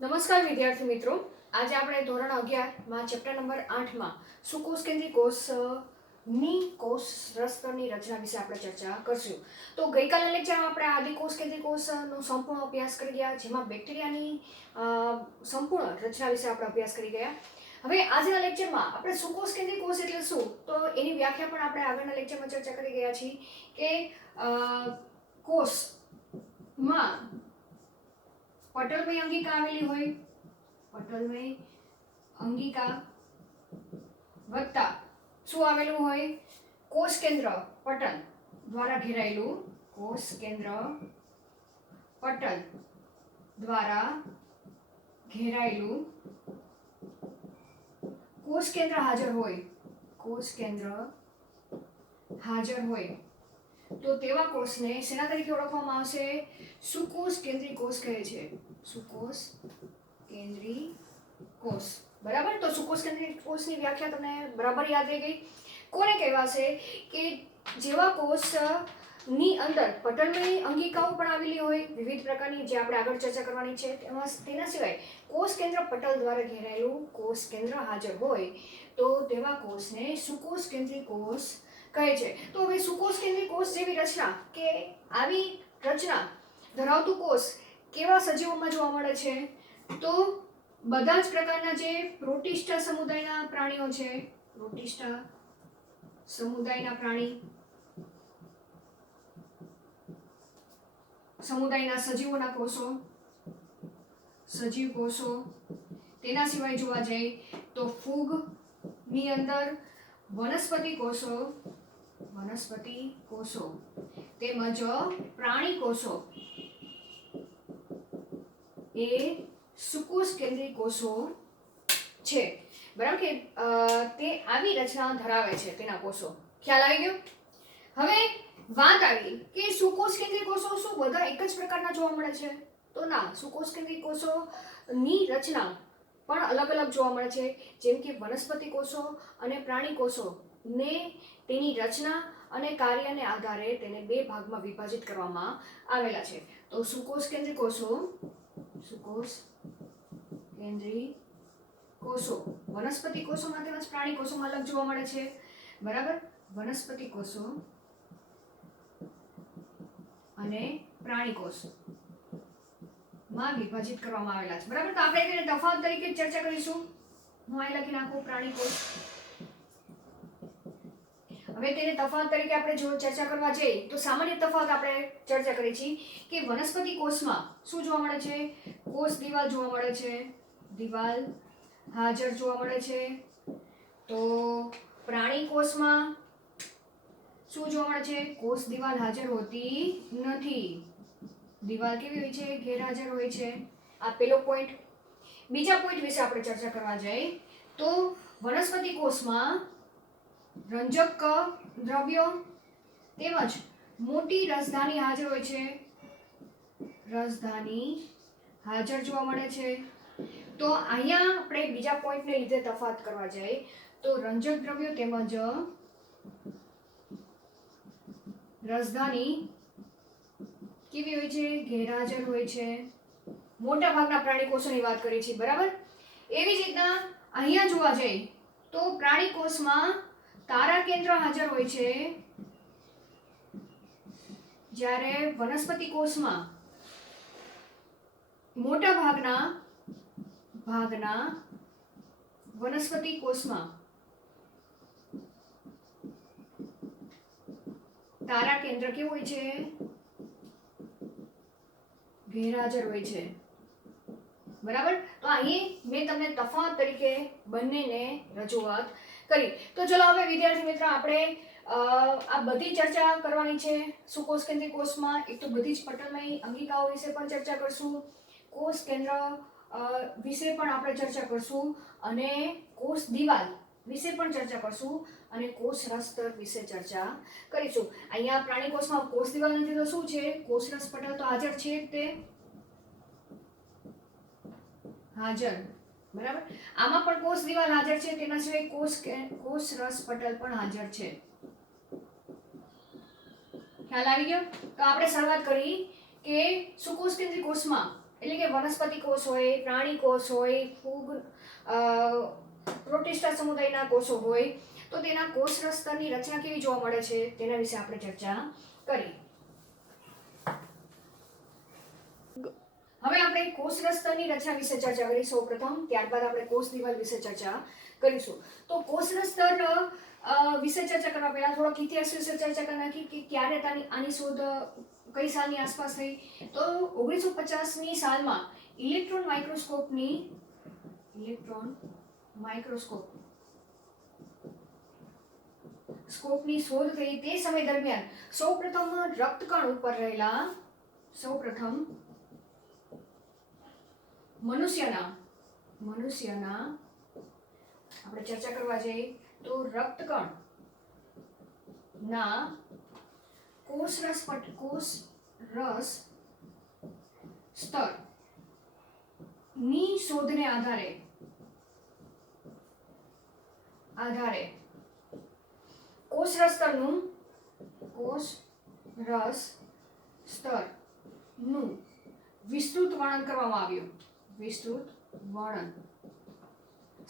નમસ્કાર વિદ્યાર્થી મિત્રો, આજે આપણે ધોરણ 11 ચેપ્ટર નંબર 8 સુકોષ કેન્દ્રી કોષની કોષ રસની રચના વિશે આપણે ચર્ચા કરશું. તો ગઈકાલના લેક્ચરમાં આપણે આદિકોષ કેન્દ્રી કોષનો સંપૂર્ણ અભ્યાસ કરી ગયા, જેમાં બેક્ટેરિયાની સંપૂર્ણ રચના વિશે આપણે અભ્યાસ કરી ગયા. હવે આજના લેક્ચરમાં આપણે સુકોષ કેન્દ્રી કોષ એટલે શું, તો એની વ્યાખ્યા પણ આપણે આગળના લેક્ચરમાં ચર્ચા કરી ગયા છીએ કે કોષમાં પટલમય અંગિકા આવેલી હોય, પટલમય અંગિકા વત્તા શું આવેલું હોય, કોષ કેન્દ્ર પટલ દ્વારા ઘેરાયેલું, કોષ કેન્દ્ર પટલ દ્વારા ઘેરાયેલું કોષ કેન્દ્ર હાજર હોય, કોષ કેન્દ્ર હાજર હોય તો તેવા કોષને શેના તરીકે ઓળખવામાં આવશે? સુકોષ કેન્દ્રી કોષ કહે છે. સુકોષ કેન્દ્રી કોષ. બરાબર. તો સુકોષ કેન્દ્રી કોષની વ્યાખ્યા તમને બરાબર યાદ રહી ગઈ. કોને કહેવાશે કે જેવા કોષની અંદર પટલમય અંગિકાઓ પણ આવેલી હોય, વિવિધ પ્રકારની, જે આપણે આગળ ચર્ચા કરવાની છે. તેના સિવાય કોષ કેન્દ્ર પટલ દ્વારા ઘેરાયેલું કોષ કેન્દ્ર હાજર હોય તો તેવા કોષને સુકોષ કેન્દ્રી કોષ કહે છે. તો હવે સુકોષ કેન્દ્રી કોષ જેવી રચના કે આવી રચના ધરાવતું કોષ કેવા સજીવોમાં જોવા મળે છે? તો બધા જ પ્રકારના જે પ્રોટિસ્ટા સમુદાયના પ્રાણીઓ છે, પ્રોટિસ્ટા સમુદાયના પ્રાણી, સમુદાયના સજીવોના કોષો, સજીવ કોષો, તેના સિવાય જોવા જઈએ તો ફૂગની અંદર વનસ્પતિ કોષો, વનસ્પતિ કોષો તેમજ પ્રાણી કોષો એ સુકોષ કેન્દ્રી કોષો છે. બરાબર કે તે આવી રચના ધરાવે છે તેના કોષો. ખ્યાલ આવી ગયો? હવે વાત આવી કે સુકોષ કેન્દ્રી કોષો શું બધા એક જ પ્રકારના જોવા મળે છે? તો ના, સુકોષ કેન્દ્રી કોષોની રચના પણ અલગ અલગ જોવા મળે છે. જેમ કે વનસ્પતિ કોષો અને પ્રાણી કોષો ને તેની રચના અને કાર્યને આધારે તેને બે ભાગમાં વિભાજિત કરવામાં આવેલા છે. તો સુકોષ કેન્દ્રી કોષો, સુકોષ કેન્દ્રી કોષો વનસ્પતિ કોષોમાં તેમજ પ્રાણી કોષોમાં અલગ જોવા મળે છે. બરાબર. વનસ્પતિ કોષો અને પ્રાણી કોષો માં વિભાજિત કરવામાં આવેલા છે. બરાબર. તો આપણે તેને તફાવત તરીકે ચર્ચા કરીશું. હું અહીં લખી નાખું પ્રાણી કોષ. હવે તેને તફાવત તરીકે આપણે જો ચર્ચા કરવા જઈએ તો સામાન્ય તફાવત આપણે ચર્ચા કરી છે કે વનસ્પતિ કોષમાં શું જોવા મળે છે? કોષ દિવાલ જોવા મળે છે, દિવાલ હાજર જોવા મળે છે. તો પ્રાણી કોષમાં શું જોવા મળે છે? કોષ દિવાલ હાજર હોતી નથી. દિવાલ કેવી હોય છે? ગેરહાજર હોય છે. આ પહેલો પોઈન્ટ. બીજા પોઈન્ટ વિશે આપણે ચર્ચા કરવા જઈએ તો વનસ્પતિ કોષમાં રંજક દ્રવ્યો તેમજ મોટી રસધાની હાજર હોય છે, રસધાની હાજર જોવા મળે છે. તો અહીંયા આપણે બીજા પોઈન્ટને લીધે તફાવત કરવા જઈએ તો રંજક દ્રવ્યો તેમજ રસધાની કેવી હોય છે? ગેરહાજર હોય છે. મોટા ભાગના પ્રાણી કોષોની વાત કરીએ છીએ. બરાબર. એવી જ રીતના અહીંયા જોવા જઈએ તો પ્રાણી કોષમાં તારા કેન્દ્ર હાજર હોય છે, જ્યારે વનસ્પતિ કોષમાં મોટા ભાગના વનસ્પતિ કોષમાં તારા કેન્દ્ર કેવું હોય છે? ગેરહાજર હોય છે. બરાબર. તો અહીં મેં તમને તફાવત તરીકે બંનેને રજૂઆત કરી. તો ચલો હવે વિદ્યાર્થી મિત્ર આપણે આ બધી ચર્ચા કરવાની છે. સુકોષ કેન્દ્રી કોષમાં એક તો બધી જ પટલમય અંગિકાઓ વિશે પણ ચર્ચા કરશું, કોષ કેન્દ્ર વિશે પણ આપણે ચર્ચા કરશું અને કોષ દિવાલ વિશે પણ ચર્ચા કરશું અને કોષ રસસ્તર વિશે ચર્ચા કરીશું. અહીંયા પ્રાણી કોષમાં કોષ દિવાલ નથી તો શું છે? કોષ રસ પટલ તો હાજર છે જ તે હાજર. બરાબર. આમાં પણ કોષ દિવાલ હાજર છે, તેના સિવાય કોષ રસ પટલ પણ હાજર છે. ખ્યાલ આવી ગયો? તો આપણે શરૂઆત કરી કે સુકોષ કેન્દ્રી કોષમાં એટલે કે વનસ્પતિ કોષ હોય, પ્રાણી કોષ હોય, ફૂગ પ્રોટિસ્ટા સમુદાયના કોષો હોય, તો તેના કોષરસ સ્તરની રચના કેવી જોવા મળે છે તેના વિશે આપણે ચર્ચા કરી. હવે આપણે કોષરસ સ્તરની રચના વિશે ચર્ચા કરી સૌપ્રથમ, ત્યારબાદ આપણે કોષ દિવાલ વિશે ચર્ચા કરીશું. તો કોષરસ સ્તર વિશે ચર્ચા કરવા પહેલા થોડોક ઇતિહાસ વિશે ચર્ચા કરી નાખી કે ક્યારે આની શોધ કઈ સાલની આસપાસ થઈ. તો 1950ની સાલમાં ઇલેક્ટ્રોન માઇક્રોસ્કોપની શોધ થઈ. તે સમય દરમિયાન સૌપ્રથમ રક્તકણ ઉપર રહેલા મનુષ્યના આપણે ચર્ચા કરવા જઈએ તો રક્તકણ ના કોષરસ સ્તર ની શોધને આધારે કોષરસ સ્તરનું વિસ્તૃત વર્ણન કરવામાં આવ્યું.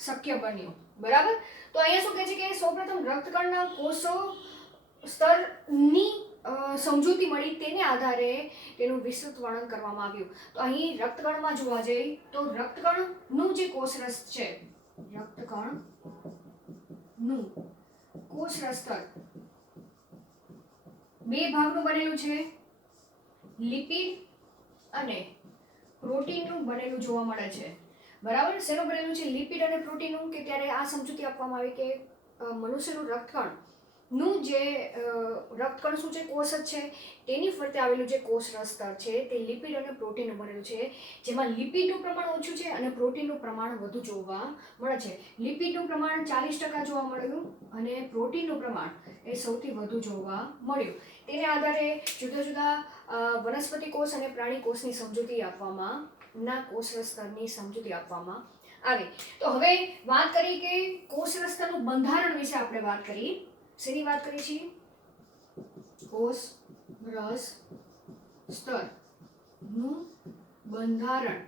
શક્ય બન્યું. બરાબર. તો અહીંયા શું કહે છે કે સૌપ્રથમ રક્તકણના કોષો સ્તરની સમજૂતી મળી, તેને આધારે તેનું વિસ્તૃત વર્ણન કરવામાં આવ્યું. તો અહીં રક્તકણમાં જોવા જઈએ તો રક્તકણનું જે કોષરસ છે, રક્તકણનું કોષરસ સ્તર બે ભાગનું બનેલું છે. લિપિડ અને પ્રોટીનનું બનેલું જોવા મળે છે. બરાબર. શેનું બનેલું છે? લિપિડ અને પ્રોટીનનું. કે ત્યારે આ સમજૂતી આપવામાં આવી કે મનુષ્યનું રક્તકણનું જે રક્તકણ શું છે? કોષ જ છે. તેની ફરતે આવેલું જે કોષરસ સ્તર છે તે લિપિડ અને પ્રોટીનનું બનેલું છે, જેમાં લિપિડનું પ્રમાણ ઓછું છે અને પ્રોટીનનું પ્રમાણ વધુ જોવા મળે છે. લિપિડનું પ્રમાણ 40% જોવા મળ્યું અને પ્રોટીનનું પ્રમાણ એ સૌથી વધુ જોવા મળ્યું. તેને આધારે જુદા જુદા વનસ્પતિ કોષ અને પ્રાણી કોષની સમજૂતી આપવામાં કોષરસ સ્તરની સમજૂતી આપવામાં આવી. તો હવે વાત કરી કે કોષરસ સ્તરનું બંધારણ વિશે આપણે વાત કરી. શેની વાત કરી છીએ? કોષરસ સ્તરનું બંધારણ.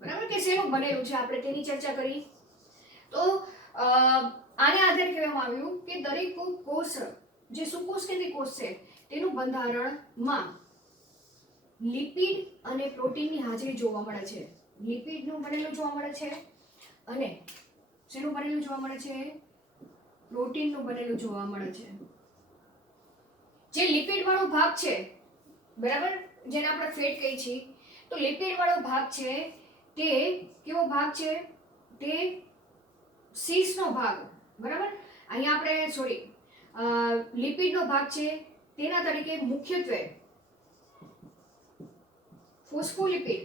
બરાબર. કે શેનું બનેલું છે આપણે તેની ચર્ચા કરી. તો આને આધારે કહેવામાં આવ્યું કે દરેક કોષ જે સુકોષ કેન્દ્રી કોષ છે તેનું બંધારણમાં લિપિડ અને પ્રોટીનની હાજરી જોવા મળે છે. લિપિડનું બનેલું જોવા મળે છે અને શેનું બનેલું જોવા મળે છે? પ્રોટીનનું બનેલું જોવા મળે છે. જે લિપિડ વાળો ભાગ છે, બરાબર, જેને આપણે ફેટ કહીએ છીએ, તો લિપિડ વાળો ભાગ છે તે કેવો ભાગ છે? તે શીર્ષનો ભાગ. બરાબર. અહીંયા આપણે લિપિડનો ભાગ છે તેના તરીકે મુખ્યત્વે ફોસ્ફોલિપિડ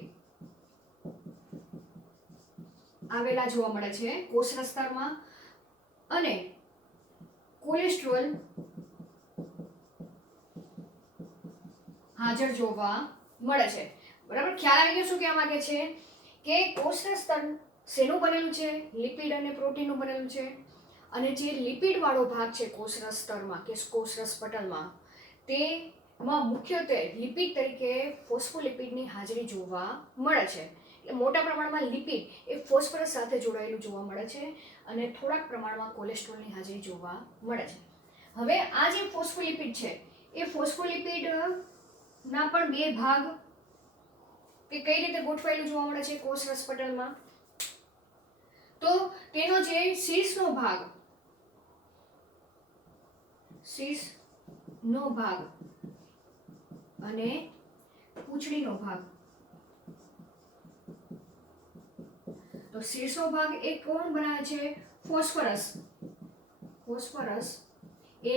આવેલા જોવા મળે છે કોષરસ સ્તરમાં અને કોલેસ્ટ્રોલ હાજર જોવા મળે છે. બરાબર. ખ્યાલ આવી ગયો શું કહેવા માંગે છે કે કોષરસ સ્તર શેનું બનેલું છે? લિપિડ અને પ્રોટીનનું બનેલું છે. અને જે લિપિડ વાળો ભાગ છે કોષરસ સ્તરમાં કે કોષરસ પટલમાં, તેમાં મુખ્યત્વે લિપિડ તરીકે ફોસ્ફોલિપિડની હાજરી જોવા મળે છે. એટલે મોટા પ્રમાણમાં લિપિડ એ ફોસ્ફરસ સાથે જોડાયેલું જોવા મળે છે અને થોડાક પ્રમાણમાં કોલેસ્ટ્રોલની હાજરી જોવા મળે છે. હવે આ જે ફોસ્ફોલિપિડ છે એ ફોસ્ફોલિપિડના પણ બે ભાગ કે કઈ રીતે ગોઠવાયેલું જોવા મળે છે કોષરસ પટલમાં. તો તેનો જે શીર્ષનો ભાગ અને પૂંછડીનો ભાગ. તો શીર્ષનો ભાગ એ કોણ બનાવે છે? ફોસ્ફરસ એ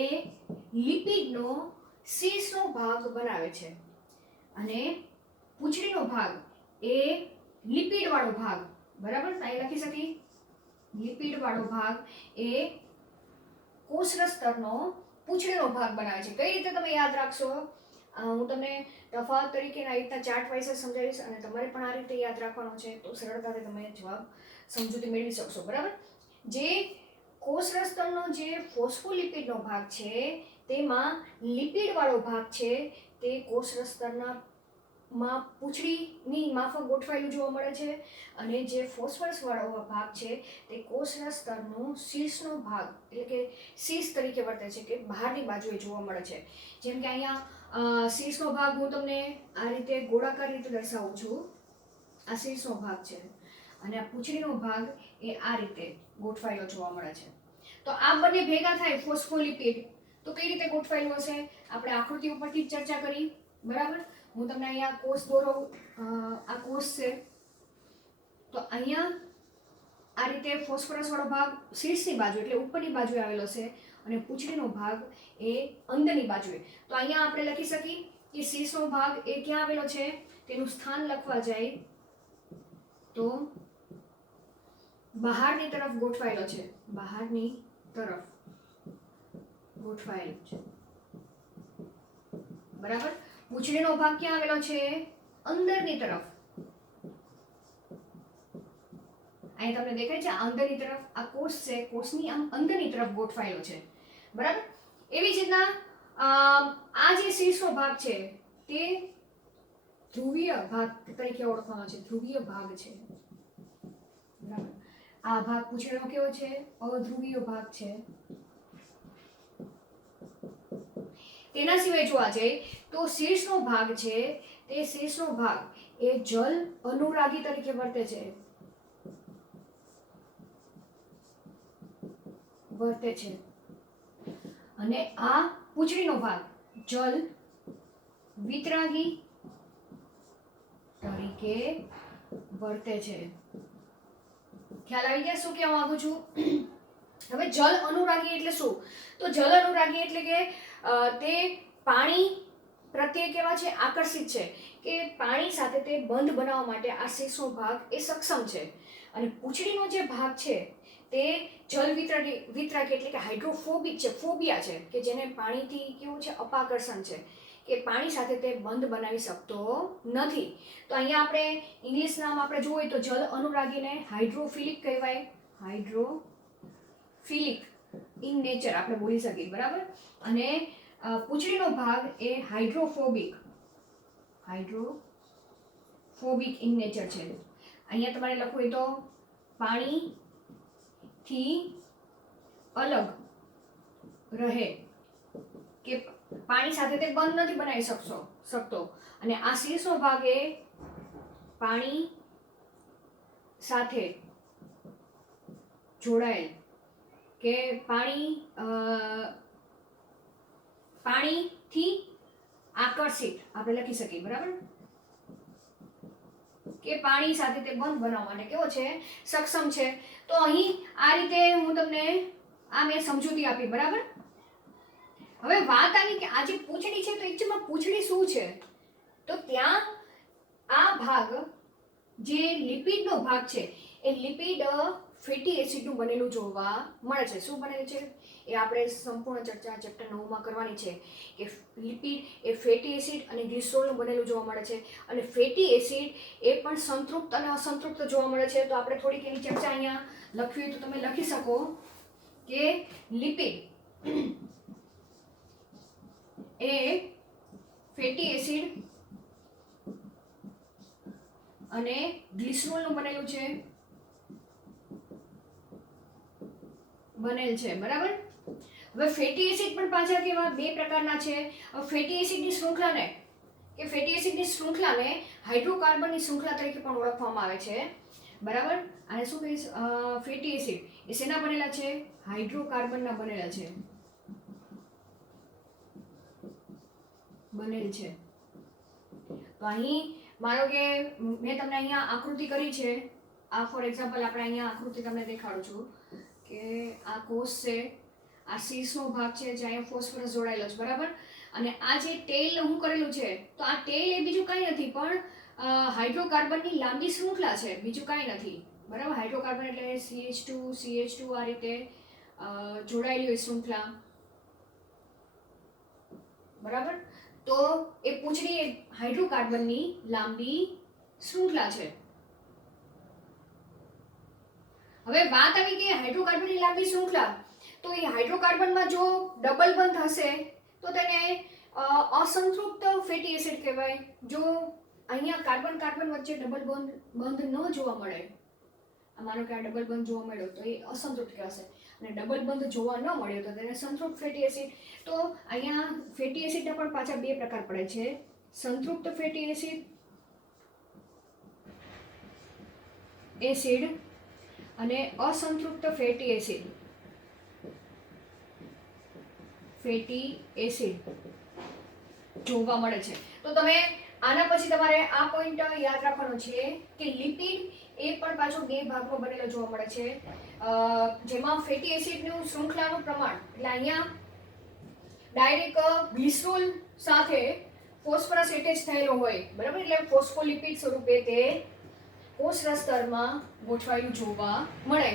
લિપિડનો શીર્ષનો ભાગ બનાવે છે અને પૂંછડીનો ભાગ એ લિપિડ વાળો ભાગ. બરાબર. અહીં લખી શકી લિપિડ વાળો ભાગ એ કોષરસ સ્તરનો પૂંછડીનો ભાગ બનાવે છે. કઈ રીતે તમે યાદ રાખશો? હું તમને તફાવત તરીકે આ રીતના ચાર્ટ વાઇઝ સમજાવીશ અને તમારે પણ આ રીતે યાદ રાખવાનો છે, તો સરળતાથી તમે જવાબ સમજૂતી મેળવી શકશો. બરાબર. જે કોષરસ સ્તરનો જે ફોસ્ફોલિપિડનો ભાગ છે તેમાં લિપિડ વાળો ભાગ છે તે કોષરસ સ્તરના માં પૂંછડીની માફક ગોઠવાયેલું જોવા મળે છે અને જે ફોસ્ફરસવાળો ભાગ છે તે કોષના સ્તરનો શીર્ષનો ભાગ એટલે કે શીર્ષ તરીકે વર્તે છે કે બહારની બાજુએ જોવા મળે છે. જેમ કે અહીંયા શીર્ષનો ભાગ હું તમને આ રીતે ગોળાકાર રીતે દર્શાવું છું. આ શીર્ષનો ભાગ છે અને આ પૂંછડીનો ભાગ એ આ રીતે ગોઠવાયેલો જોવા મળે છે. તો આ બંને ભેગા થાય ફોસ્ફોલિપિડ તો કઈ રીતે ગોઠવાયેલું હશે? આપણે આકૃતિ ઉપરથી ચર્ચા કરી, બરાબર. હું તમને અહીંયા કોષ દોરો, આ કોષ છે. તો અહીંયા આ રીતે ફોસ્ફરસ વાળો ભાગ શીર્ષની બાજુ એટલે ઉપરની બાજુએ આવેલો છે અને પૂંછડીનો ભાગ એ અંદરની બાજુએ. તો અહીંયા આપણે લખી શકીએ કે શીર્ષનો ભાગ એ ક્યાં આવેલો છે, તેનું સ્થાન લખવા જાય તો બહારની તરફ ગોઠવાયેલો છે, બહારની તરફ ગોઠવાયેલો છે, બરાબર. પૂંછડીનો ભાગ ક્યાં આવેલો છે? અંદરની તરફ. અહીં તમને દેખાય છે અંદરની તરફ આ કોષ છે, કોષની આમ અંદરની તરફ ગોઠવાયેલો છે, બરાબર. એવી જ રીતના આ જે શીર્ષનો ભાગ છે તે ધ્રુવીય ભાગ તરીકે ઓળખવામાં આવે છે, ધ્રુવીય ભાગ છે, બરાબર. આ ભાગ પૂંછડીનો કેવો છે? અધ્રુવીય ભાગ છે. તેના સિવાય જોવા જઈએ તો શીર્ષનો ભાગ છે તે શીર્ષનો ભાગ એ જલ અનુરાગી તરીકે વર્તે છે, અને આ પૂંછડીનો ભાગ જલ વિતરાગી તરીકે વર્તે છે. ખ્યાલ આવી ગયા શું કહેવા માંગુ છું? હવે જલ અનુરાગી એટલે શું? તો જલ અનુરાગી એટલે કે તે પાણી પ્રત્યે કેવા છે? આકર્ષિત છે, કે પાણી સાથે તે બંધ બનાવવા માટે આ શીર્ષનો ભાગ એ સક્ષમ છે. અને પૂંછડીનો જે ભાગ છે તે જલ વિતરાગી એટલે કે હાઇડ્રોફોબિક છે, ફોબિયા છે, કે જેને પાણીથી કેવું છે? અપાકર્ષણ છે, કે પાણી સાથે તે બંધ બનાવી શકતો નથી. તો અહીંયા આપણે ઇંગ્લિશ નામ આપણે જોઈએ તો જલ અનુરાગીને હાઇડ્રોફિલિક કહેવાય, હાઇડ્રોફિલિક ઇન નેચર આપણે બોલી શકીએ, બરાબર. અને પૂંછડીનો ભાગ એ હાઇડ્રોફોબિક ઇન નેચર છે. અહીંયા તમારે લખવું હોય તો પાણીથી અલગ રહે, કે પાણી સાથે તે બંધ નથી બનાવી શકતો. અને આ શીર્ષનો ભાગ એ પાણી સાથે જોડાયેલ, કે પાણીથી આકર્ષિત આપણે લખી શકીએ, બરાબર. કે પાણી સાથે તે બંધ બનાવવા માટે કેવો છે? સક્ષમ છે. તો અહીં આ રીતે હું તમને આ મેં સમજૂતી આપી, બરાબર. હવે વાત આવી કે આ જે પૂંછડી છે તો એકચ્યુઅલમાં પૂંછડી શું છે? તો ત્યાં આ ભાગ જે લિપિડનો ભાગ છે એ લિપિડ ફેટી એસિડનું બનેલું જોવા મળે છે. શું બનેલું છે એ આપણે સંપૂર્ણ ચર્ચા ચેપ્ટર 9માં કરવાની છે, કે લિપિડ એ ફેટી એસિડ અને ગ્લિસરોલનું બનેલું જોવા મળે છે. અને ફેટી એસિડ એ પણ સંતૃપ્ત અને અસંતૃપ્ત જોવા મળે છે. તો આપણે થોડીક એની ચર્ચા અહીંયા લખવી હોય તો તમે લખી શકો કે લિપિડ એ ફેટી એસિડ અને ગ્લિસરોલનું બનેલ છે, બરાબર. હવે ફેટી એસિડ પણ પાછા કેવા? બે પ્રકારના છે. ફેટી એસિડની શૃંખલાને હાઇડ્રોકાર્બનની શૃંખલા તરીકે પણ ઓળખવામાં આવે છે, બરાબર. અને શું કહીશ? ફેટી એસિડ એ શેના બનેલા છે? હાઇડ્રોકાર્બનના બનેલ છે. તો અહીં માનો કે મેં તમને અહીંયા આકૃતિ કરી છે. આ ફોર એક્ઝામ્પલ આપણે અહીંયા આકૃતિ તમને દેખાડું છું કે આ કોષ છે, આ શીર્ષનો ભાગ છે જ્યાં અહીંયા ફોસ્ફરસ જોડાયેલો છે, બરાબર. અને આ જે ટેલ હું કરેલું છે તો આ ટેલ એ બીજું કાંઈ નથી પણ હાઇડ્રોકાર્બનની લાંબી શૃંખલા છે, બીજું કાંઈ નથી, બરાબર. હાઇડ્રોકાર્બન એટલે CH2 આ રીતે જોડાયેલી હોય શૃંખલા, બરાબર. તો એ પૂંછડી એ હાઇડ્રોકાર્બનની લાંબી શૃંખલા છે. હવે વાત આવી કે હાઇડ્રોકાર્બનની લાંબી શૃંખલા, તો એ હાઇડ્રોકાર્બનમાં જો ડબલ બંધ હશે તો તેને અસંતૃપ્ત ફેટી એસિડ કહેવાય. જો અહીંયા કાર્બન કાર્બન વચ્ચે ડબલ બંધ ન જોવા મળે, માનો કે આ ડબલ બંધ જોવા મળ્યો તો એ અસંતૃપ્ત કહેવાશે, અને ડબલ બંધ જોવા ન મળ્યો તો તેને સંતૃપ્ત ફેટી એસિડ. તો અહીંયા ફેટી એસિડના પણ પાછા બે પ્રકાર પડે છે, સંતૃપ્ત ફેટી એસિડ અને અસંતૃપ્ત ફેટી એસિડ જોવા મળે છે. તો તમે આના પછી તમારે આ પોઈન્ટ યાદ રાખવાનો છે કે લિપિડ એ પણ પાછો બે ભાગમાં બનેલો જોવા મળે છે, જેમાં ફેટી એસિડનું શૃંખલાનું પ્રમાણ, એટલે અહીંયા ડાયરેક્ટ ગ્લિસરોલ સાથે ફોસ્ફરસ એટેચ થયેલો હોય, બરાબર, એટલે ફોસ્ફોલિપિડ સ્વરૂપે તે કોષરસ સ્તરમાં ગોઠવાયેલું જોવા મળે.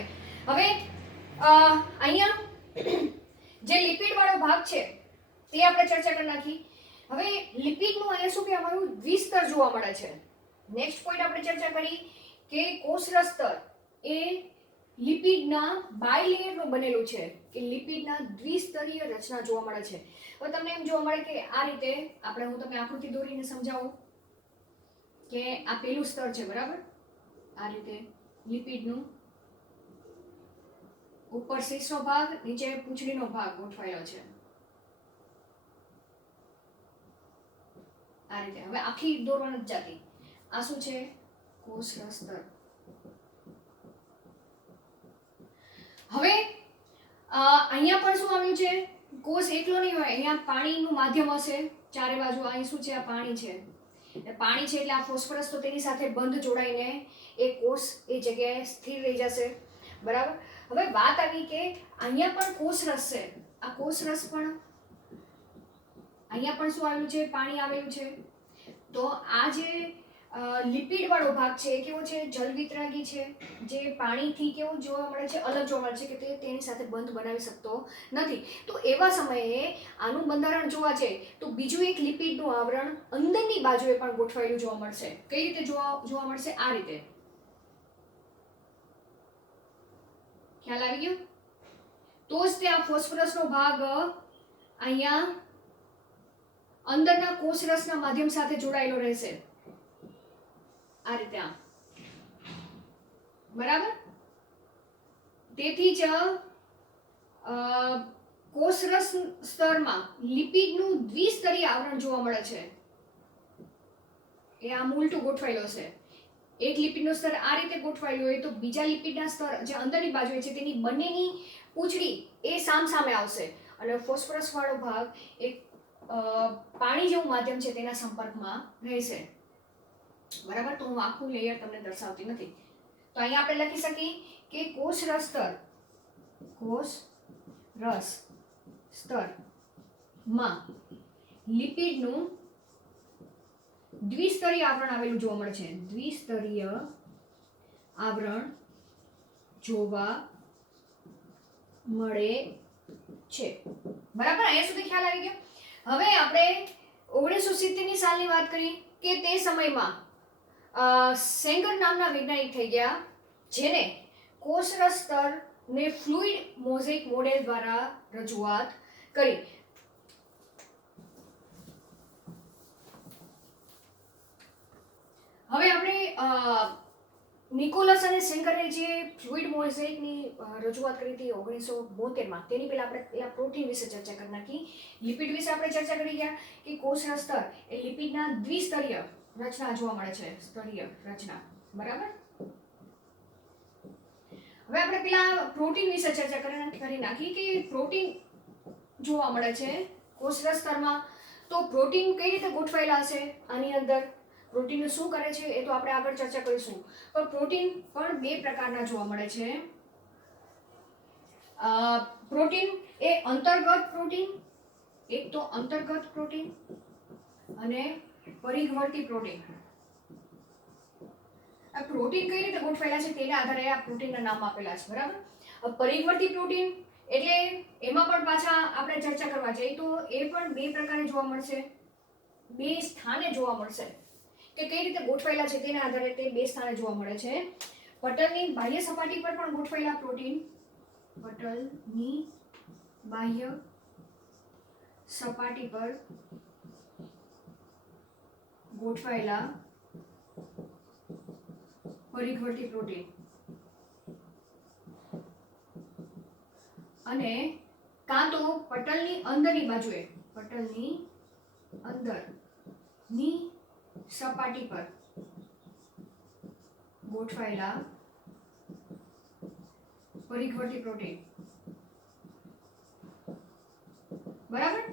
હવે અહીંયા જે લિપિડ વાળો ભાગ છે તે આપણે ચર્ચા કરી નાખી. હવે લિપિડનું અહીંયા શું કહેવામાં આવ્યું, દ્વિસ્તર જોવા મળે છે. નેક્સ્ટ પોઈન્ટ આપણે ચર્ચા કરી કે કોષરસ સ્તર એ લિપિડના બાયલેયરનું બનેલું છે, કે લિપિડના દ્વિસ્તરીય રચના જોવા મળે છે. હવે તમને એમ જોવા મળે કે આ રીતે હું તમને આકૃતિ દોરીને સમજાવું કે આ પેલું સ્તર છે, બરાબર, આ રીતે લિપિડનું ઉપર શીર્ષનો ભાગ, નીચે પૂંછડીનો ભાગ ગોઠવાયેલો છે આ રીતે. હવે આખી દોરવાની જ જાતી. આ શું છે, કોષરસ સ્તર. હવે અહીંયા પણ શું આવ્યું છે, કોષ એકલો નહીં હોય, અહીંયા પાણીનું માધ્યમ હશે ચારે બાજુ. અહીં શું છે, આ પાણી છે, પાણી છે એટલે આ ફોસ્ફરસ તો તેની સાથે બંધ જોડાઈને એ કોષ એ જગ્યાએ સ્થિર રહી જશે, બરાબર. હવે વાત આવી કે અહીંયા પણ કોષરસ છે, આ કોષરસ પણ અહીંયા પણ શું આવેલું છે, પાણી આવેલું છે. તો આ જે લિપિડ વાળો ભાગ છે એ કેવો છે, જલ વિતરાગી છે, જે પાણીથી કેવું જોવા મળે છે, અલગ જોવા મળે છે, કે તે તેની સાથે બંધ બનાવી શકતો નથી. તો એવા સમયે આનું બંધારણ જોવા જાય તો બીજું એક લિપિડનું આવરણ અંદરની બાજુએ પણ ગોઠવાયેલું જોવા મળશે. કઈ રીતે જોવા મળશે, આ રીતે. ખ્યાલ આવી ગયો? તો જ તે આ ફોસ્ફરસનો ભાગ અહીંયા અંદરના કોષરસના માધ્યમ સાથે જોડાયેલો રહેશે, આ રીતે, આમ, બરાબર. તેથી જ કોષરસ સ્તરમાં લિપિડનું દ્વિસ્તરીય આવરણ જોવા મળે છે. એ આમ ઉલટું ગોઠવાયેલો છે. એક લિપિડનું સ્તર આ રીતે ગોઠવાયેલું હોય તો બીજા લિપિડના સ્તર જે અંદરની બાજુએ છે તેની બંનેની પૂંછડી એ સામસામે આવશે, અને ફોસ્ફરસ વાળો ભાગ એક પાણી જેવું માધ્યમ છે તેના સંપર્કમાં રહેશે, બરાબર. તો હું આખું લેયર તમને દર્શાવતી નથી. તો અહીંયા આપણે લખી શકીએ કે કોષરસ સ્તરમાં લિપિડનું દ્વિસ્તરીય આવરણ આવેલું જોવા મળે છે, દ્વિસ્તરીય આવરણ જોવા મળે છે, બરાબર. અહીંયા સુધી ખ્યાલ આવી ગયો? હવે આપણે 1970ની સાલની વાત કરી કે તે સમયમાં સેંગર નામના વૈજ્ઞાનિક થઈ ગયા જેને કોષરસ સ્તરને ફ્લુઇડ મોઝેઇક મોડેલ દ્વારા રજૂઆત કરી. હવે આપણે નિકોલસ અને સેંગરે જે ફ્લુઇડ મોઝેઇકની રજૂઆત કરી હતી 1972માં, તેની પહેલા આપણે પ્રોટીન વિશે ચર્ચા કરી નાખી. લિપિડ વિશે આપણે ચર્ચા કરી ગયા કે કોષરસ સ્તર એ લિપિડના દ્વિસ્તરીય રચના જોવા મળે છે, સ્તરીય રચના, બરાબર. હવે આપણે પેલા પ્રોટીન વિશે ચર્ચા કરી નાખી કે પ્રોટીન જોવા મળે છે કોષરસ સ્તરમાં. તો પ્રોટીન કઈ રીતે ગોઠવાયેલા હશે આની અંદર, પ્રોટીન શું કરે છે એ તો આપણે આગળ ચર્ચા કરીશું. પણ પ્રોટીન પણ બે પ્રકારના જોવા મળે છે. પ્રોટીન એ અંતર્ગત પ્રોટીન, એક તો અંતર્ગત પ્રોટીન અને પરિઘવર્તી પ્રોટીન. આ પ્રોટીન કઈ રીતે ગોઠવાયેલા છે તેના આધારે આ પ્રોટીનના નામ આપેલા છે, બરાબર. પરિઘવર્તી પ્રોટીન એટલે એમાં પણ પાછા આપણે ચર્ચા કરવા જઈએ તો એ પણ બે પ્રકારે જોવા મળશે, બે સ્થાને જોવા મળશે કે કઈ રીતે ગોઠવાયેલા છે તેના આધારે તે બે સ્થાને જોવા મળે છે. પટલની બાહ્ય સપાટી પર પણ ગોઠવાયેલા પ્રોટીન, પટલની બાહ્ય સપાટી પર ગોઠવાયેલા પરિઘવર્તી પ્રોટીન, અને કાં તો પટલની અંદરની બાજુએ, પટલની અંદરની સપાટી પર ગોઠવાયેલા પરિઘવર્તી પ્રોટીન. બરાબર.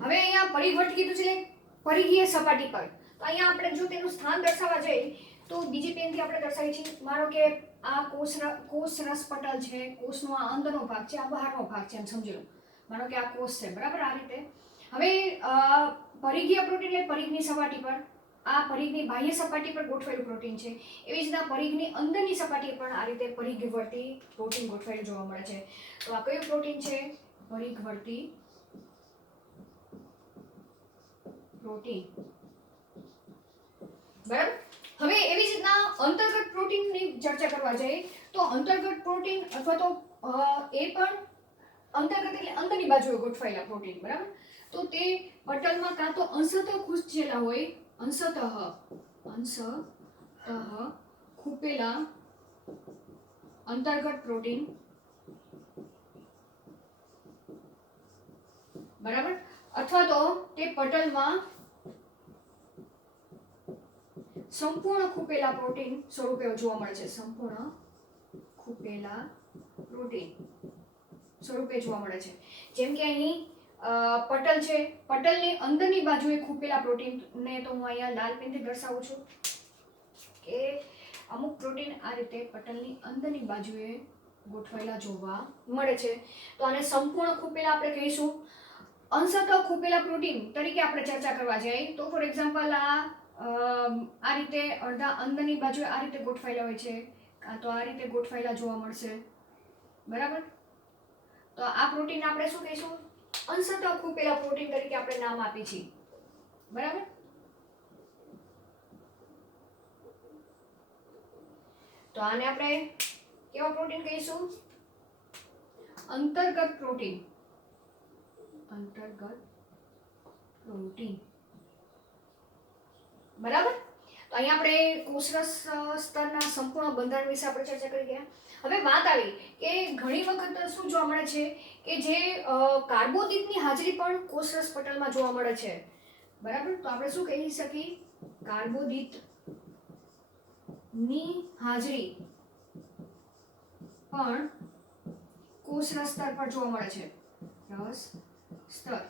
હવે અહીંયા પરિઘવર્તી કીધું છે એટલે પરિઘીય સપાટી પર. તો અહીંયા આપણે જો તેનું સ્થાન દર્શાવવા જઈએ તો બીજી પેનથી આપણે દર્શાવીએ છીએ. માનો કે આ કોષરસ પટલ છે, કોષનો આ અંદરનો ભાગ છે, આ બહારનો ભાગ છે, એમ સમજી લો. માનો કે આ કોષ છે, બરાબર. આ રીતે હવે પરિઘીય પ્રોટીન એટલે પરિઘની સપાટી પર, આ પરિઘની બાહ્ય સપાટી પર ગોઠવાયેલું પ્રોટીન છે. એવી જ રીતના પરિઘની અંદરની સપાટી પર આ રીતે પરિઘવર્તી પ્રોટીન ગોઠવાયેલું જોવા મળે છે. તો આ કયું પ્રોટીન છે? પરિઘવર્તી પ્રોટીન. બરાબર. હવે એવી જ રીતના અંતર્ગત પ્રોટીનની ચર્ચા કરવા જઈએ તો અંતર્ગત પ્રોટીન અથવા તો એ પણ અંતર્ગત એટલે અંદરની બાજુએ ગોઠવાયેલા પ્રોટીન, બરાબર. તો તે પટલમાં કાં તો અંશતઃ ખૂંચેલા હોય, અંશતઃ ખૂપેલા અંતર્ગત પ્રોટીન, બરાબર, અથવા તો તે પટલમાં સંપૂર્ણ ખૂપેલા પ્રોટીન સ્વરૂપે જોવા મળે છે. સંપૂર્ણ ખૂપેલા પ્રોટીન સ્વરૂપે જોવા મળે છે. જેમ કે અહીં પટલ છે, પટલની અંદરની બાજુએ ખૂપેલા પ્રોટીનને તો હું અહીંયા લાલ પેનથી દર્શાવું છું કે અમુક પ્રોટીન આ રીતે પટલની અંદરની બાજુએ ગોઠવાયેલા જોવા મળે છે. તો આને સંપૂર્ણ ખૂપેલા આપણે કહીશું. અંશતઃ ખૂપેલા પ્રોટીન તરીકે આપણે ચર્ચા કરવા જઈએ તો ફોર એક્ઝામ્પલ આ રીતે અડધા અંદરની બાજુએ આ રીતે ગોઠવાયેલા હોય છે, કાં તો આ રીતે ગોઠવાયેલા જોવા મળશે, બરાબર. તો આ પ્રોટીન આપણે શું કહીશું? અંશતઃ ખૂપેલા પ્રોટીન તરીકે આપણે નામ આપી છીએ, બરાબર. તો આને આપણે કેવા પ્રોટીન કહીશું? અંતર્ગત પ્રોટીન. અંતર્ગત પ્રોટીન, બરાબર. તો અહીંયા આપણે કોષરસ સ્તરના સંપૂર્ણ બંધારણ વિશે આપણે ચર્ચા કરી ગયા. હવે વાત આવી કે ઘણી વખત શું જોવા મળે છે કે જે કાર્બોદિતની હાજરી પણ કોષરસ પટલમાં જોવા મળે છે, બરાબર. તો આપણે શું કહી શકીએ? કાર્બોદિતની હાજરી પણ કોષરસ સ્તર પર જોવા મળે છે. રસ સ્તર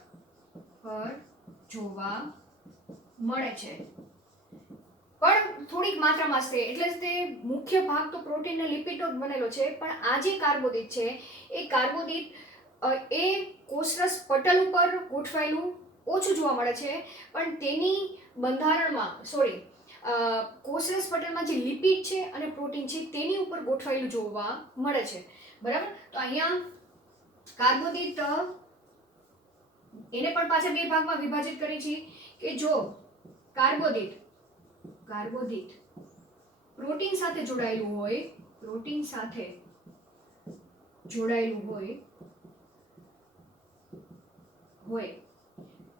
પર જોવા મળે છે, પણ થોડીક માત્રામાં છે. એટલે જ તે મુખ્ય ભાગ તો પ્રોટીન અને લિપિડનો જ બનેલો છે. પણ આ જે કાર્બોદિત છે એ કાર્બોદિત એ કોષરસ પટલ ઉપર ગોઠવાયેલું ઓછું જોવા મળે છે, પણ તેની બંધારણમાં કોષરસ પટલમાં જે લિપિડ છે અને પ્રોટીન છે તેની ઉપર ગોઠવાયેલું જોવા મળે છે, બરાબર. તો અહીંયા કાર્બોદિત એને પણ પાછા બે ભાગમાં વિભાજિત કરી છે કે જો કાર્બોદિત પ્રોટીન સાથે જોડાયેલું હોય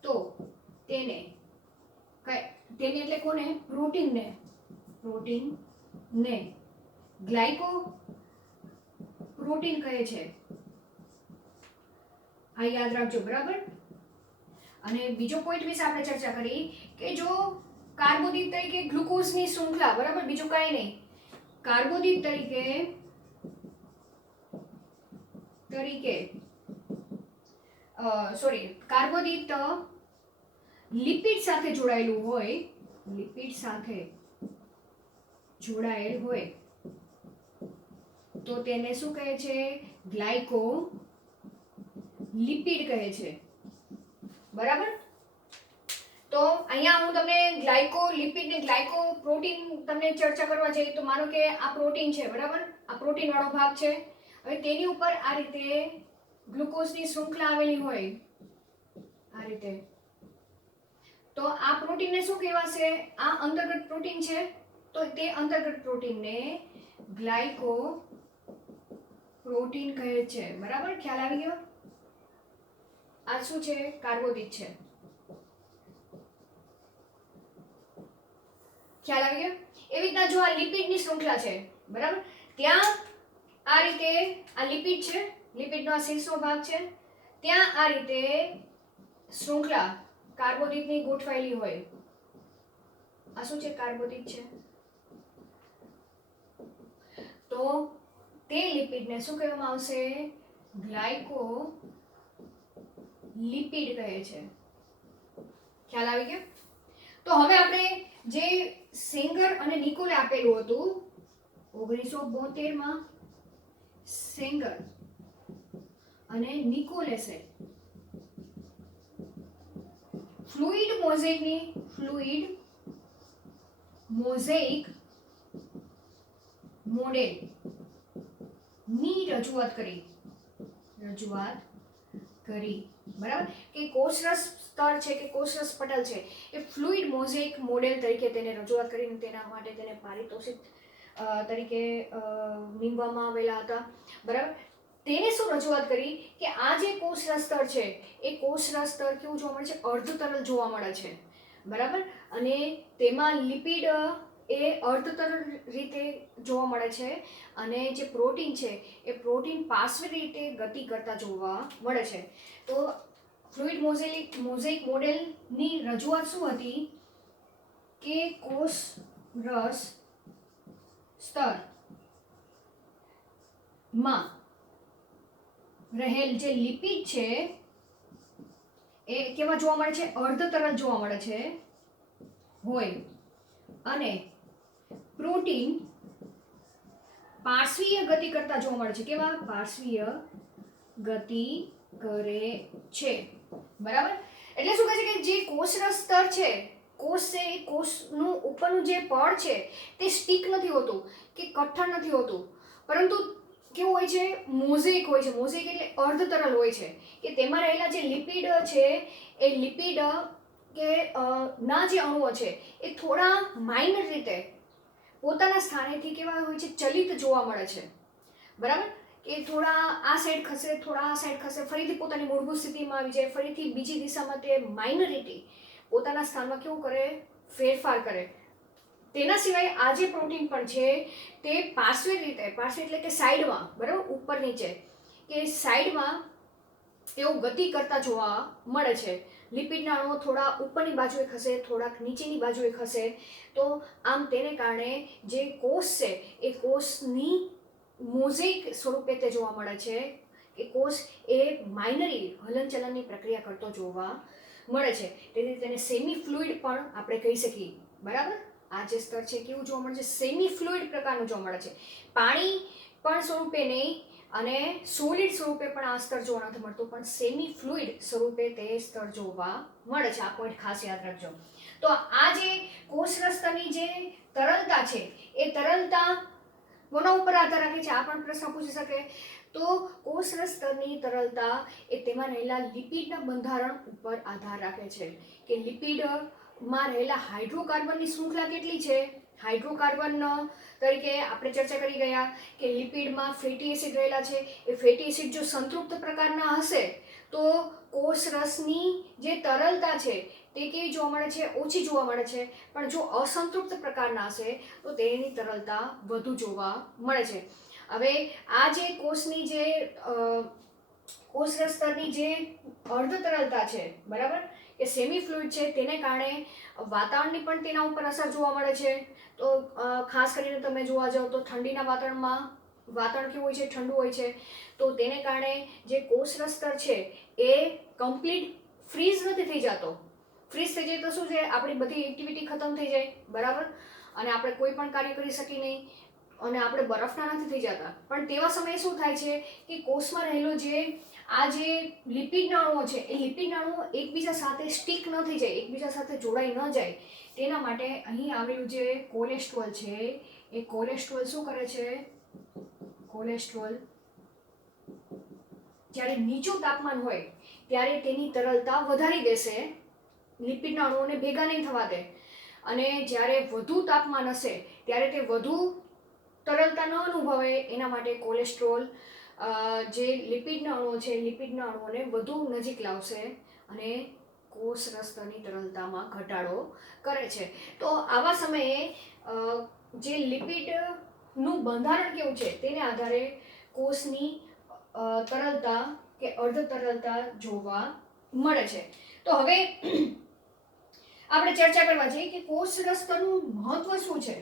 તો તેને એટલે કોને? પ્રોટીનને ગ્લાયકો પ્રોટીન કહે છે. આ યાદ રાખજો, બરાબર. અને બીજો પોઈન્ટ વિશે આપણે ચર્ચા કરી કે જો કાર્બોદિત તરીકે ગ્લુકોઝની શૃંખલા, બરાબર, બીજું કાંઈ નહીં, કાર્બોદિત તરીકે કાર્બોદિત લિપિડ સાથે જોડાયેલ હોય તો તેને શું કહે છે? ગ્લાયકો લિપિડ કહે છે, બરાબર. તો અહીંયા હું તમને ગ્લાયકો લિપિડ ને ગ્લાયકો પ્રોટીન તમને ચર્ચા કરવા જઈએ તો માનો કે આ પ્રોટીન છે, બરાબર. આ પ્રોટીન વાળો ભાગ છે. હવે તેની ઉપર આ રીતે ગ્લુકોઝની શૃંખલા આવેલી હોય આ રીતે, તો આ પ્રોટીનને શું કહેવાશે? આ અંતર્ગત પ્રોટીન છે, તો તે અંતર્ગત પ્રોટીનને ગ્લાયકો પ્રોટીન કહે છે, બરાબર. ખ્યાલ આવી ગયો? આ શું છે? કાર્બોદિત છે. ખ્યાલ આવી ગયો? એવી રીતના જો આ લિપિડની શૃંખલા છે, બરાબર, ત્યાં આ રીતે આ લિપિડ છે, લિપિડનો આ શીર્ષનો ભાગ છે, ત્યાં આ રીતે શૃંખલા કાર્બોદિતની ગોઠવાયેલી હોય. આ શું છે? કાર્બોદિત છે. તો તે લિપિડને શું કહેવામાં આવશે? ગ્લાયકોલિપિડ કહે છે. ખ્યાલ આવી ગયો? તો હવે આપણે જે સેંગર અને નિકોલે આપેલું હતું 1972 માં, સેંગર અને નિકોલેસે ફ્લુઇડ મોઝેઇક મોડેલ ની રજૂઆત કરી, બરાબર, કે કોષરસ સ્તર છે કે કોષરસ પટલ છે એ ફ્લુઇડ મોઝેઇક મોડેલ તરીકે તેને રજૂઆત કરીને તેના માટે તેને પારિતોષિક તરીકે નીમવામાં આવેલા હતા. બરાબર, તેને શું રજૂઆત કરી કે આ જે કોષરસ સ્તર છે એ કોષરસ સ્તર કેવું જોવા મળે છે? અર્ધ તરલ જોવા મળે છે. બરાબર, અને તેમાં લિપિડ એ અર્ધ તરલ રીતે જોવા મળે છે, અને જે પ્રોટીન છે એ પ્રોટીન પાર્શ્વ રીતે ગતિ કરતા જોવા મળે છે. તો ફ્લુઇડ મોઝેઇક મોડેલની રજૂઆત શું હતી કે કોષરસ સ્તરમાં રહેલ જે લિપિડ છે એ કેવા જોવા મળે છે? અર્ધ તરલ જોવા મળે છે હોય, અને પ્રોટીન પાર્શ્વીય ગતિ કરતા જોવા મળે છે. કેવા? પાર્શ્વીય ગતિ કરે છે. બરાબર, એટલે શું કહે છે કે જે કોષરસ સ્તર છે, કોષ છે, એ કોષનું ઉપરનું જે પડ છે તે સ્ટીક નથી હોતું કે કઠણ નથી હોતું, પરંતુ કેવું હોય છે? મોઝેઇક હોય છે. મોઝેઇક એટલે અર્ધ તરલ હોય છે, કે તેમાં રહેલા જે લિપિડ છે એ લિપિડ કે ના જે અણુઓ છે એ થોડા માઇનર રીતે પોતાના સ્થાનેથી કેવા હોય છે? ચલિત જોવા મળે છે. બરાબર, કે થોડા આ સાઈડ ખસે, થોડા આ સાઈડ ખસે, ફરીથી પોતાની મૂળભૂત સ્થિતિમાં આવી જાય, ફરીથી બીજી દિશામાં તે માઇનરિટી પોતાના સ્થાનમાં કેવું કરે? ફેરફાર કરે. તેના સિવાય આ જે પ્રોટીન પણ છે તે પાર્શ્વ એટલે કે સાઈડમાં, બરાબર, ઉપર નીચે કે સાઈડમાં તેઓ ગતિ કરતા જોવા મળે છે. લિપિડના અણુઓ થોડા ઉપરની બાજુએ ખસે, થોડાક નીચેની બાજુએ ખસે. તો આમ તેને કારણે જે કોષ છે એ કોષની મોઝેઇક સ્વરૂપે તે જોવા મળે છે, કે કોષ એ માઇનરી હલનચલનની પ્રક્રિયા કરતો જોવા મળે છે. તેથી તેને સેમી ફ્લુઇડ પણ આપણે કહી શકીએ. બરાબર, આ જે સ્તર છે કેવું જોવા મળે છે? સેમી ફ્લુઇડ પ્રકારનું જોવા મળે છે. પાણી પણ સ્વરૂપે નહીં અને સોલિડ સ્વરૂપે પણ આ સ્તર જોવા નથી મળતું, પણ સેમી ફ્લુઇડ સ્વરૂપે તે સ્તર જોવા મળે છે. આ પોઈન્ટ ખાસ યાદ રાખજો. તો આ જે કોષરસ સ્તરની જે તરલતા છે એ તરલતા કોના ઉપર આધાર રાખે છે? આ પણ પ્રશ્ન પૂછી શકે. તો કોષરસ સ્તરની તરલતા એ તેમાં રહેલા લિપિડના બંધારણ ઉપર આધાર રાખે છે, કે લિપિડમાં રહેલા હાઇડ્રોકાર્બનની શૃંખલા કેટલી છે. હાઇડ્રોકાર્બન તરીકે આપણે ચર્ચા કરી ગયા કે લિપિડમાં ફેટી એસિડ રહેલા છે. એ ફેટી એસિડ જો સંતૃપ્ત પ્રકારના હશે તો કોષરસની જે તરલતા છે તે કેવી જોવા મળે છે? ઓછી જોવા મળે છે. પણ જો અસંતૃપ્ત પ્રકારના હશે તો તેની તરલતા વધુ જોવા મળે છે. હવે આ જે કોષની જે કોષરસ સ્તરની જે અર્ધ તરલતા છે, બરાબર, કે સેમી ફ્લુઇડ છે, તેને કારણે વાતાવરણની પણ તેના ઉપર અસર જોવા મળે છે. તો ખાસ કરીને તમે જોવા જાઓ તો ઠંડીના વાતાવરણમાં વાતાવરણ કેવું હોય છે? ઠંડુ હોય છે. તો તેને કારણે જે કોષરસ સ્તર છે એ કમ્પ્લીટ ફ્રીઝ નથી થઈ જતો. ફ્રીઝ થઈ જાય તો શું છે? આપણી બધી એક્ટિવિટી ખતમ થઈ જાય. બરાબર, અને આપણે કોઈ પણ કાર્ય કરી શકીએ નહીં, અને આપણે બરફના નથી થઈ જતા. પણ તેવા સમયે શું થાય છે કે કોષમાં રહેલો જે આ જે લિપિડના અણુઓ છે એ લિપિડના અણુઓ એકબીજા સાથે સ્ટીક ન થઈ જાય, એકબીજા સાથે જોડાઈ ન જાય. તેના માટે અહીં આવેલું જે કોલેસ્ટ્રોલ છે એ કોલેસ્ટ્રોલ શું કરે છે? કોલેસ્ટ્રોલ જ્યારે નીચું તાપમાન હોય ત્યારે તેની તરલતા વધારી દેશે, લિપિડના અણુઓને ભેગા નહીં થવા દે, અને જ્યારે વધુ તાપમાન હશે ત્યારે તે વધુ તરલતા ન અનુભવે એના માટે કોલેસ્ટ્રોલ જે લિપિડના અણુઓ છે લિપિડના અણુઓને વધુ નજીક લાવશે અને કોષરસ સ્તરની તરલતામાં ઘટાડો કરે છે. તો આવા સમયે જે લિપિડનું બંધારણ કેવું છે તેને આધારે કોષની તરલતા કે અર્ધ તરલતા જોવા મળે છે. તો હવે આપણે ચર્ચા કરવા જઈએ કે કોષરસ સ્તરનું મહત્વ શું છે.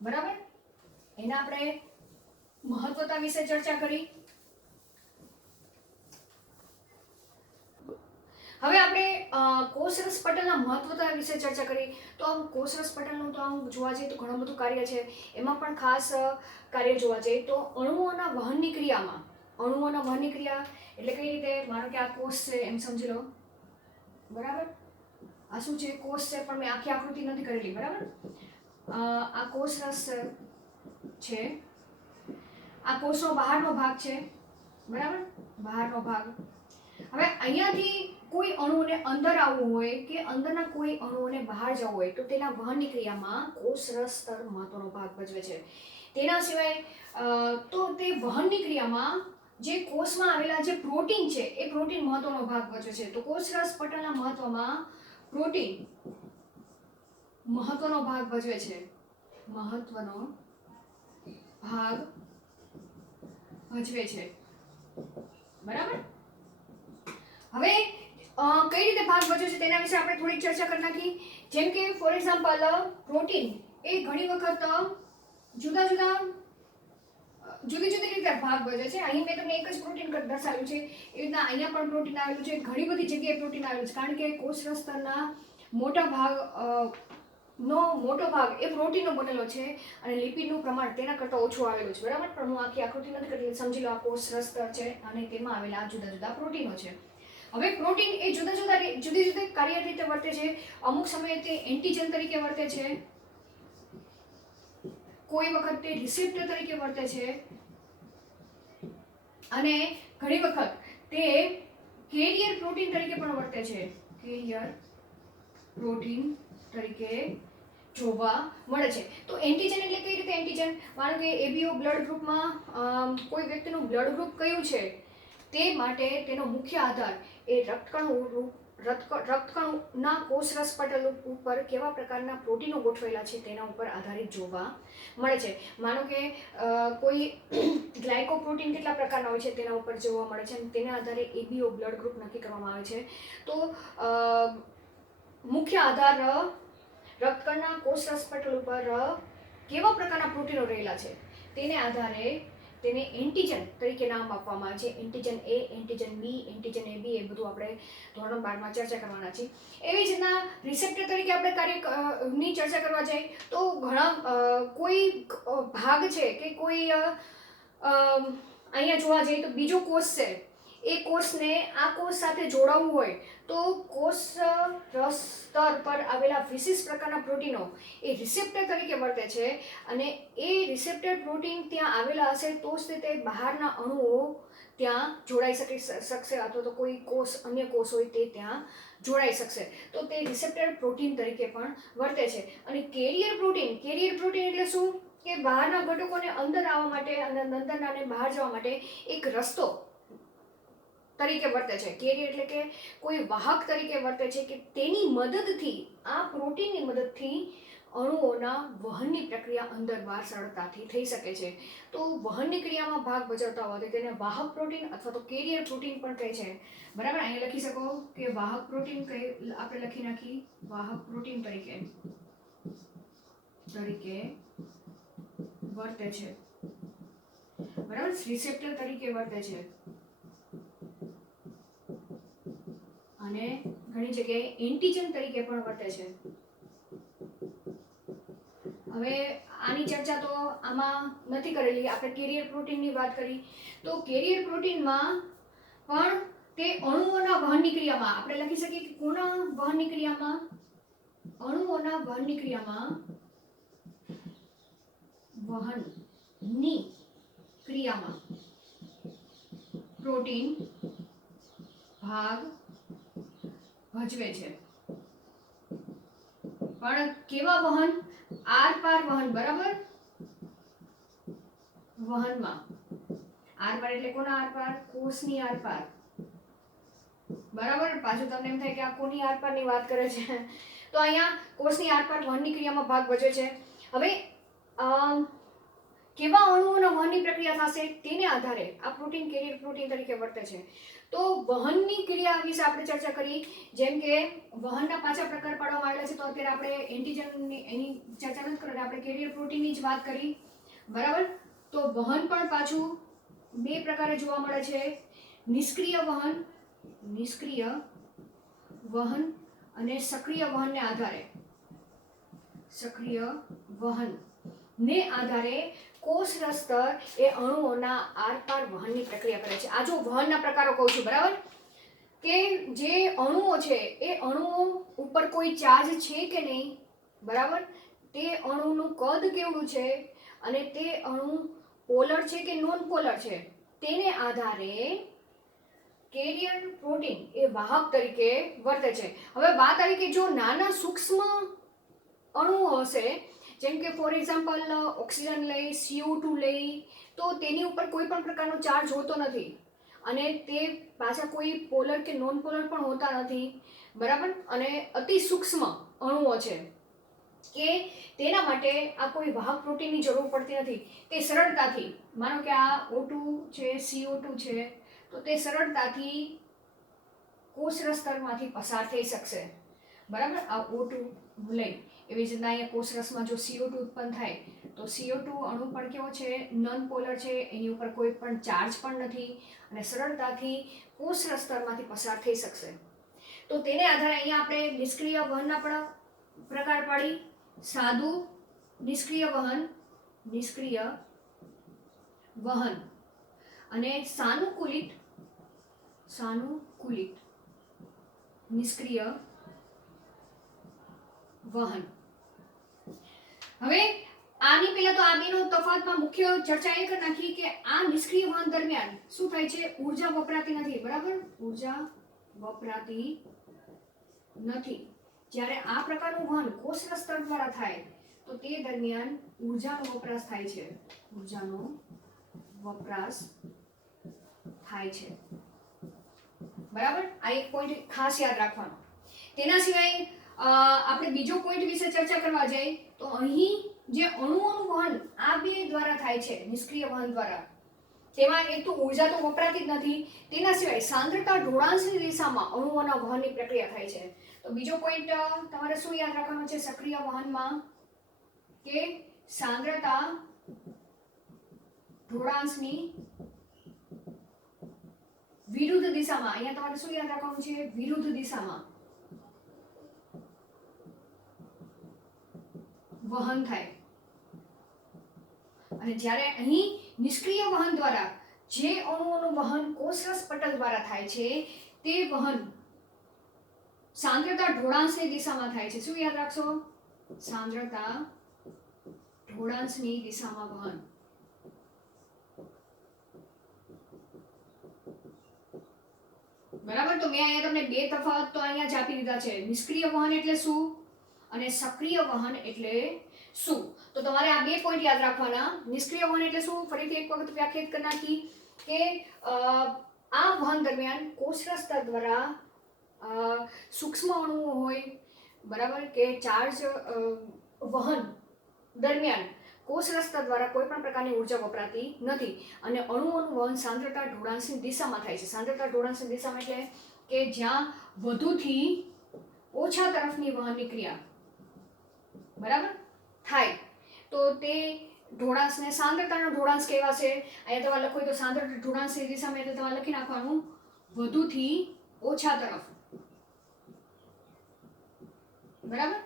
બરાબર, એના આપણે મહત્વતા વિશે ચર્ચા કરી. હવે આપણે કોષરસ પટલના મહત્વતા વિશે ચર્ચા કરી. તો કોષરસ પટલનું તો આમ જોવા જઈએ તો ઘણું બધું કાર્ય છે. એમાં પણ ખાસ કાર્ય જોવા જઈએ તો અણુઓના વહનની ક્રિયામાં, અણુઓના વહનની ક્રિયા એટલે કઈ રીતે, માનો કે આ કોષ છે એમ સમજી લો. બરાબર, આ શું છે, કોષ છે, પણ મેં આખી આકૃતિ નથી કરેલી. બરાબર, આ કોષરસ છે, આ કોષનો બહારનો ભાગ છે. બરાબર, બહારનો ભાગ. હવે અહીંયાથી કોઈ અણુને અંદર આવવું હોય કે અંદરના કોઈ અણુઓને બહાર જવું હોય તો તેના વહનની ક્રિયામાં કોષરસ સ્તર મહત્વનો ભાગ ભજવે છે. તેના સિવાય તો તે વહનની ક્રિયામાં જે કોષમાં આવેલા જે પ્રોટીન છે એ પ્રોટીન મહત્વનો ભાગ ભજવે છે. તો કોષરસ પટલના મહત્વમાં પ્રોટીન મહત્વનો ભાગ ભજવે છે, મહત્વનો ભાગ ભજવે છે. બરાબર, હવે કઈ રીતે ભાગ ભજવે છે તેના વિશે આપણે થોડીક ચર્ચા કરી નાખી. જેમ કે ફોર એક્ઝામ્પલ પ્રોટીન એ ઘણી વખત જુદી જુદી રીતે ભાગ ભજવે છે. અહીં મેં તમને એક જ પ્રોટીન દર્શાવ્યું છે, એવી રીતના અહીંયા પણ પ્રોટીન આવેલું છે, ઘણી બધી જગ્યાએ પ્રોટીન આવેલું છે, કારણ કે કોષરસ સ્તરના મોટો ભાગ એ પ્રોટીનનો બનેલો છે અને લિપિડનું પ્રમાણ તેના કરતાં ઓછું આવેલું છે. બરાબર, પણ હું આખી આકૃતિ નથી કરતી, સમજી લો આ કોષરસ સ્તર છે અને તેમાં આવેલા જુદા જુદા પ્રોટીનો છે. હવે પ્રોટીન એ જુદી કાર્ય રીતે વર્તે છે. અમુક સમયે તે એન્ટીજન તરીકે વર્તે છે, કોઈ વખત તે રિસેપ્ટર તરીકે વર્તે છે અને ઘણી વખત તે કેરિયર પ્રોટીન તરીકે પણ વર્તે છે. કેરિયર પ્રોટીન તરીકે જોવા મળે છે. તો એન્ટીજન એટલે કઈ રીતે એન્ટીજન, માનો કે એબીઓ બ્લડ ગ્રુપમાં કોઈ વ્યક્તિનું બ્લડ ગ્રુપ કયું છે તે માટે તેનો મુખ્ય આધાર એ રક્તકણના કોષરસ પટલ ઉપર કેવા પ્રકારના પ્રોટીનો ગોઠવેલા છે તેના ઉપર આધારિત જોવા મળે છે. માનો કે કોઈ ગ્લાયકોપ્રોટીન કેટલા પ્રકારના હોય છે તેના ઉપર જોવા મળે છે અને તેના આધારે એબીઓ બ્લડ ગ્રુપ નક્કી કરવામાં આવે છે. તો મુખ્ય આધાર રક્તકણના કોષરસ પટલ ઉપર કેવા પ્રકારના પ્રોટીનો રહેલા છે તેને આધારે તેને એન્ટીજન તરીકે નામ આપવામાં આવે છે. એન્ટીજન એ, એન્ટીજન બી, એન્ટીજન એ બી, એ બધું આપણે ધોરણ 12માં ચર્ચા કરવાના છે. એવી જ રીતના રિસેપ્ટર તરીકે આપણે કાર્યની ચર્ચા કરવા જઈએ તો ઘણા કોઈ ભાગ છે કે કોઈ અહીંયા જોવા જઈએ તો બીજો કોષ છે, એ કોષને આ કોષ સાથે જોડાવવું હોય તો કોષરસ સ્તર પર આવેલા વિશિષ્ટ પ્રકારના પ્રોટીનો એ રિસેપ્ટર તરીકે વર્તે છે અને એ રિસેપ્ટર પ્રોટીન ત્યાં આવેલા હશે તો જ તે બહારના અણુઓ ત્યાં જોડાઈ શકશે અથવા તો કોઈ અન્ય કોષ હોય તે ત્યાં જોડાઈ શકશે. તો તે રિસેપ્ટર પ્રોટીન તરીકે પણ વર્તે છે. અને કેરિયર પ્રોટીન એટલે શું કે બહારના ઘટકોને અંદર આવવા માટે અને અંદરનાને બહાર જવા માટે એક રસ્તો તરીકે વર્તે છે. કેરિયર એટલે કે કોઈ વાહક તરીકે વર્તે છે કે તેની મદદથી, આ પ્રોટીનની મદદથી અણુઓના વહનની પ્રક્રિયા અંદર બહાર સરળતાથી થઈ શકે છે. તો વહનની ક્રિયામાં ભાગ ભજવતા હોવાથી તેને વાહક પ્રોટીન અથવા તો કેરિયર પ્રોટીન પણ કહે છે. બરાબર, અહીંયા લખી શકો કે વાહક પ્રોટીન આપણે લખી નાખી, વાહક પ્રોટીન તરીકે વર્તે છે. બરાબર, રિસેપ્ટર તરીકે વર્તે છે અને ઘણી જગ્યાએ એન્ટીજન તરીકે પણ વર્તે છે. હવે આની ચર્ચા તો આમાં નથી કરેલી, આપણે કેરિયર પ્રોટીનની વાત કરી. તો કેરિયર પ્રોટીનમાં પણ તે અણુઓના વહનની ક્રિયામાં આપણે લખી શકીએ કે કોના વહનની ક્રિયામાં, અણુઓના વહનની ક્રિયામાં, વહનની ક્રિયામાં પ્રોટીન ભાગ ભજવે છે. પણ કેવા વહન, આર પાર વહન. બરાબર, વહનમાં આર પાર એટલે કોના આર પાર, કોષની આર પાર. બરાબર. પાછું તમને એમ થાય કે આ કોની આરપારની વાત કરે છે. તો અહીંયા કોષની આરપાર વહનની ક્રિયામાં ભાગ ભજવે છે. હવે કેવા અણુઓના વહનની પ્રક્રિયા થશે તેને આધારે આ પ્રોટીન કેરિયર પ્રોટીન તરીકે વર્તે છે. તો વહનની ક્રિયા વિશે આપણે ચર્ચા કરી. જેમ કે વહનના પાછા પ્રકાર પાડવામાં આવેલા છે. તો અત્યારે આપણે એન્ટીજનની એની ચર્ચા નથી કરી, આપણે કેરિયર પ્રોટીનની જ વાત કરી. બરાબર. તો વહન પણ પાછું બે પ્રકારે જોવા મળે છે. નિષ્ક્રિય વહન અને સક્રિય વહનને આધારે કોષ રસતર એ અણુઓના આરપાર વહનની પ્રક્રિયા કરે છે. આ જો વહનના પ્રકારો કહું છું, બરાબર, કે જે અણુઓ છે એ અણુઓ ઉપર કોઈ ચાર્જ છે કે નહીં, બરાબર, તે અણુનું કદ કેવડું છે અને તે અણુ પોલર છે કે નોન પોલર છે તેને આધારે કેરિયર પ્રોટીન એ વાહક તરીકે વર્તે છે. હવે વાત આવી કે જો નાના સૂક્ષ્મ અણુઓ હશે, જેમ કે ફોર એક્ઝામ્પલ ઓક્સિજન લઈ, CO2 લઈ, તો તેની ઉપર કોઈ પણ પ્રકારનો ચાર્જ હોતો નથી અને તે પાછા કોઈ પોલર કે નોન પોલર પણ હોતા નથી, બરાબર. અને અતિ સૂક્ષ્મ અણુઓ છે કે તેના માટે આ કોઈ વાહક પ્રોટીનની જરૂર પડતી નથી. તે સરળતાથી, માનો કે આ O2 છે, CO2 છે, તો તે સરળતાથી કોષરસ સ્તરમાંથી પસાર થઈ શકશે, બરાબર. આ O2 લઈ એવી જ રીતના અહીંયા કોષરસમાં જો CO2 ઉત્પન્ન થાય તો CO2 અણુ પણ કેવો છે, નોન પોલર છે, એની ઉપર કોઈ પણ ચાર્જ પણ નથી અને સરળતાથી કોષરસ સ્તરમાંથી પસાર થઈ શકશે. તો તેને આધારે અહીંયા આપણે નિષ્ક્રિય વહનના પણ પ્રકાર પાડી. સાદું નિષ્ક્રિય વહન અને સાનુકૂલિત નિષ્ક્રિય વહન. હવે આની પહેલા તો આ બેનો તફાવતમાં મુખ્ય ચર્ચા એ કરી નાખી કે આ નિષ્ક્રિય વહન દરમિયાન શું થાય છે, ઊર્જા વપરાતી નથી, બરાબર, ઊર્જા વપરાતી નથી. જ્યારે આ પ્રકારનું વહન કોષના સ્તર દ્વારા થાય તો તે દરમિયાન ઊર્જાનો વપરાશ થાય છે. બરાબર. આ એક પોઈન્ટ ખાસ યાદ રાખવાનો. તેના સિવાય આપણે બીજો પોઈન્ટ વિશે ચર્ચા કરવા જઈએ તો અહીં જે અણુઓનું વહન આ બે દ્વારા થાય છે, નિષ્ક્રિય વહન દ્વારા, તેમાં એક તો ઊર્જા તો વપરાતી જ નથી, તેના સિવાય સાંદ્રતા ઢોળાંશની દિશામાં અણુઓના વહનની પ્રક્રિયા થાય છે. તો બીજો પોઈન્ટ તમારે શું યાદ રાખવાનો છે સક્રિય વહનમાં, કે સાંદ્રતા ઢોળાંશની વિરુદ્ધ દિશામાં, અહીંયા તમારે શું યાદ રાખવાનું છે, વિરુદ્ધ દિશામાં વહન થાય. અને જ્યારે અહીં નિષ્ક્રિય વહન દ્વારા જે અણુઓનું વહન કોષરસ પટલ દ્વારા થાય છે તે વહન સાંદ્રતા ઢોળાંશની દિશામાં થાય છે. શું યાદ રાખશો, સાંદ્રતા ઢોળાંશની દિશામાં વહન. બરાબર. તો મેં અહીંયા તમને બે તફાવત તો અહીંયા જ આપી દીધા છે, નિષ્ક્રિય વહન એટલે શું અને સક્રિય વહન એટલે શું. તો તમારે આ બે પોઈન્ટ યાદ રાખવાના. નિષ્ક્રિય વહન એટલે શું, ફરીથી એક વખત વ્યાખ્યાયિત કરી નાખી કે આ વહન દરમિયાન કોષરસ સ્તર દ્વારા સૂક્ષ્મ અણુઓ હોય, બરાબર, કે ચાર્જ વહન દરમિયાન કોષરસ સ્તર દ્વારા કોઈ પણ પ્રકારની ઊર્જા વપરાતી નથી અને અણુઓનું વહન સાંદ્રતા ઢોળાંશની દિશામાં થાય છે. સાંદ્રતા ઢોળાંશની દિશામાં એટલે કે જ્યાં વધુથી ઓછા તરફની વહનની ક્રિયા, બરાબર, થાય તો તે ઢોળાંશને સાંદ્રતાનો ઢોળાંશ કહેવાશે. અહીંયા તમારે લખવું હોય તો સાંદ્રતા ઢોળાંશની દિશામાં એટલે તમારે લખી નાખવાનું વધુથી ઓછા તરફ, બરાબર.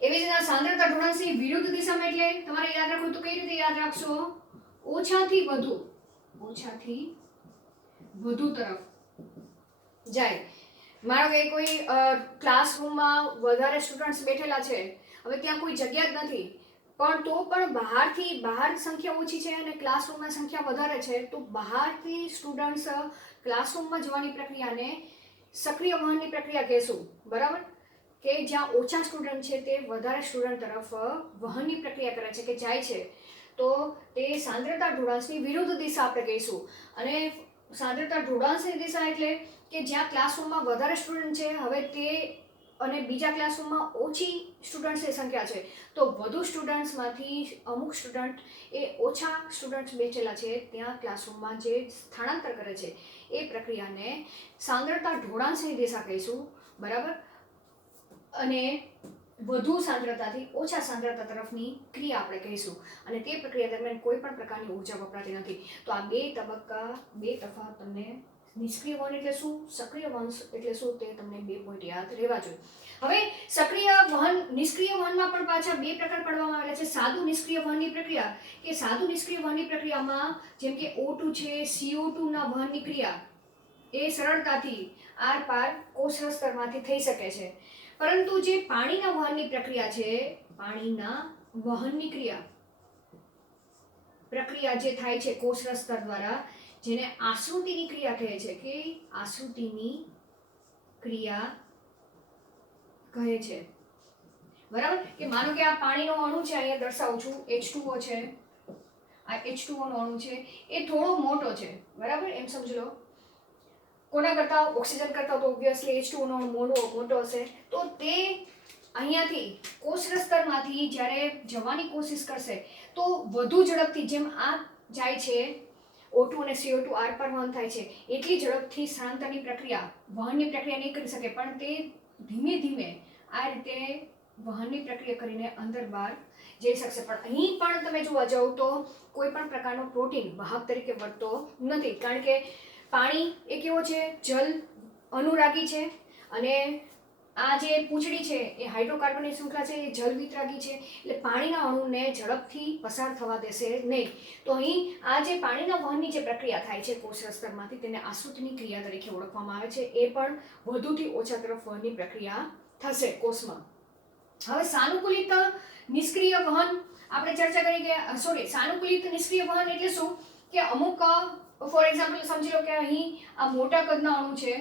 એવી જ રીતના સાંદ્રતા ઢોળાંશની વિરુદ્ધ દિશામાં એટલે તમારે યાદ રાખવું તો કઈ રીતે યાદ રાખશો, ઓછાથી વધુ તરફ જાય. માનો કે કોઈ ક્લાસરૂમમાં વધારે સ્ટુડન્ટ્સ બેઠેલા છે, હવે ત્યાં કોઈ જગ્યા જ નથી, પણ તો પણ બહાર સંખ્યા ઓછી છે અને ક્લાસરૂમમાં સંખ્યા વધારે છે, તો બહારથી સ્ટુડન્ટ્સ ક્લાસરૂમમાં જવાની પ્રક્રિયાને સક્રિય વહનની પ્રક્રિયા કહેશું, બરાબર, કે જ્યાં ઓછા સ્ટુડન્ટ છે તે વધારે સ્ટુડન્ટ તરફ વહનની પ્રક્રિયા કરે છે કે જાય છે, તો તે સાંદ્રતા ઢોળાંશની વિરુદ્ધ દિશા આપણે કહીશું. અને સાંદ્રતા ઢોળાંશની દિશા એટલે કે જ્યાં ક્લાસરૂમમાં વધારે સ્ટુડન્ટ છે હવે તે અને બીજા ક્લાસરૂમમાં ઓછી સ્ટુડન્ટ્સની સંખ્યા છે તો વધુ સ્ટુડન્ટ્સમાંથી અમુક સ્ટુડન્ટ એ ઓછા સ્ટુડન્ટ્સ બેઠેલા છે ત્યાં ક્લાસરૂમમાં જે સ્થળાંતર કરે છે એ પ્રક્રિયાને સાંદ્રતા ઢોળાંશની દિશા કહીશું, બરાબર. અને વધુ સાંદ્રતાથી ઓછા સાંદ્રતા તરફની ક્રિયા આપણે કહીશું અને તે પ્રક્રિયા દરમિયાન કોઈ પણ પ્રકારની ઉર્જા વપરાતી નથી. તો આ બે તફાવત તમને નિષ્ક્રિય વહન એટલે શું, સક્રિય વહન એટલે શું તે તમને 2 પોઈન્ટ યાદ રહેવા જોઈએ. હવે સક્રિય વહન, નિષ્ક્રિય વહનમાં પણ પાછા 2 પ્રકાર પાડવામાં આવેલા છે. સાદું નિષ્ક્રિય વહનની પ્રક્રિયા કે સાદું નિષ્ક્રિય વહનની પ્રક્રિયામાં જેમ કે O2 છે, CO2 ના વહનની ક્રિયા એ સરળતાથી આર પાર કોષરસ સ્તરમાંથી થઈ શકે છે. પરંતુ જે પાણીના વહનની પ્રક્રિયા છે, પાણીના વહનની પ્રક્રિયા જે થાય છે કોષરસ સ્તર દ્વારા, જેને આશ્રુતિની ક્રિયા કહે છે, કે આશ્રુતિની ક્રિયા કહે છે, બરાબર. કે માનો કે આ પાણીનો અણુ છે, અહીંયા દર્શાવું છું, H2O છે, આ H2O નો અણુ છે, એ થોડો મોટો છે, બરાબર, એમ સમજી લો. કોના કરતા, ઓક્સિજન કરતા તો ઓબ્વિયસલી H2O નો અણુ મોટો હશે. તો તે અહીંયાથી કોષરસ સ્તરમાંથી જ્યારે જવાની કોશિશ કરશે તો વધુ ઝડપથી, જેમ આ જાય છે O2 અને CO2 આર પાર વહન થાય છે, એટલી ઝડપથી સ્થળાંતરની પ્રક્રિયા, વહનની પ્રક્રિયા નહીં કરી શકે, પણ તે ધીમે ધીમે આ રીતે વહનની પ્રક્રિયા કરીને અંદર બહાર જઈ શકશે. પણ અહીં પણ તમે જોવા જાઓ તો કોઈ પણ પ્રકારનો પ્રોટીન વાહક તરીકે વર્તતો નથી, કારણ કે પાણી એ કેવો છે, જલ અનુરાગી છે અને આ જે પૂંછડી છે એ હાઇડ્રોકાર્બનની શૃંખલા છે, એ જલ વિતરાગી છે, એટલે પાણીના અણુને ઝડપથી પસાર થવા દેશે નહીં. તો અહીં આ જે પાણીના વહનની જે પ્રક્રિયા થાય છે કોષરસ સ્તરમાંથી, તેને આશ્રુતિની ક્રિયા તરીકે ઓળખવામાં આવે છે. એ પણ વધુથી ઓછા તરફ વહનની પ્રક્રિયા થશે કોષમાં. હવે સાનુકૂલિત નિષ્ક્રિય વહન આપણે ચર્ચા કરી કે સાનુકૂલિત નિષ્ક્રિય વહન એટલે શું, કે અમુક ફોર એક્ઝામ્પલ સમજી લો કે અહીં આ મોટા કદના અણુ છે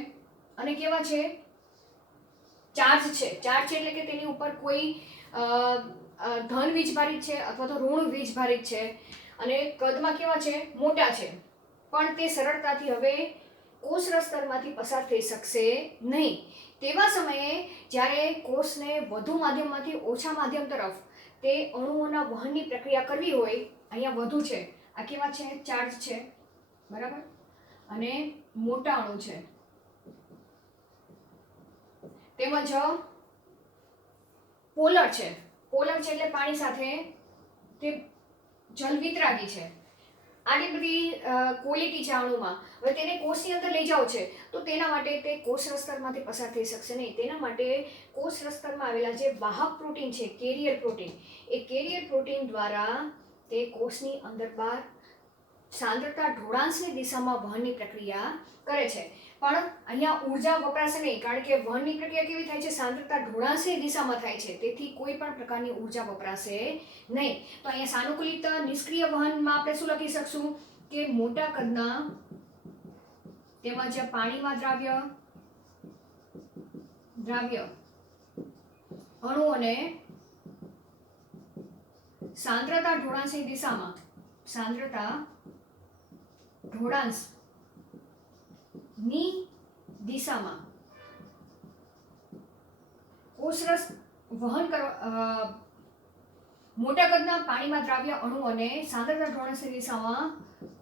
અને કેવા છે, ચાર્જ છે એટલે કે તેની ઉપર કોઈ ધન વીજભારિત છે અથવા તો ઋણ વીજભારિત છે અને કદમાં કેવા છે, મોટા છે, પણ તે સરળતાથી હવે કોષરસ સ્તરમાંથી પસાર થઈ શકશે નહીં. તેવા સમયે જ્યારે કોષને વધુ માધ્યમમાંથી ઓછા માધ્યમ તરફ તે અણુઓના વહનની પ્રક્રિયા કરવી હોય, અહીંયા વધુ છે, આ કેવા છે, ચાર્જ છે, બરાબર, અને મોટા અણુ છે, તેમજ પોલર છે એટલે પાણી સાથે તે જલ વિતરાગી છે. આટલી બધી ક્વોલિટી છે અણુમાં. હવે તેને કોષની અંદર લઈ જાઓ છે તો તેના માટે તે કોષરસ સ્તરમાંથી પસાર થઈ શકશે નહીં. તેના માટે કોષરસ સ્તરમાં આવેલા જે વાહક પ્રોટીન છે, કેરિયર પ્રોટીન, એ કેરિયર પ્રોટીન દ્વારા તે કોષની અંદર બહાર સાંદ્રતા ઢોળાંશની દિશામાં વહનની પ્રક્રિયા કરે છે. પણ અહીંયા ઉર્જા વપરાશે નહીં, કારણ કે વહનની પ્રક્રિયા કેવી થાય છે, સાંદ્રતા ઢોળાંશની દિશામાં થાય છે, તેથી કોઈ પણ પ્રકારની ઉર્જા વપરાશે નહીં. તો અહીંયા સાનુકૂલિત નિષ્ક્રિય વહનમાં આપણે શું લખી શકશું, કે મોટા કદના તેમજ પાણીમાં દ્રાવ્ય અણુઓને સાંદ્રતા ઢોળાંશની દિશામાં કોષરસ વહન કરવા, મોટા કદના પાણીમાં દ્રાવ્ય અણુઓને સાંદ્રતા ઢોળાંશની દિશામાં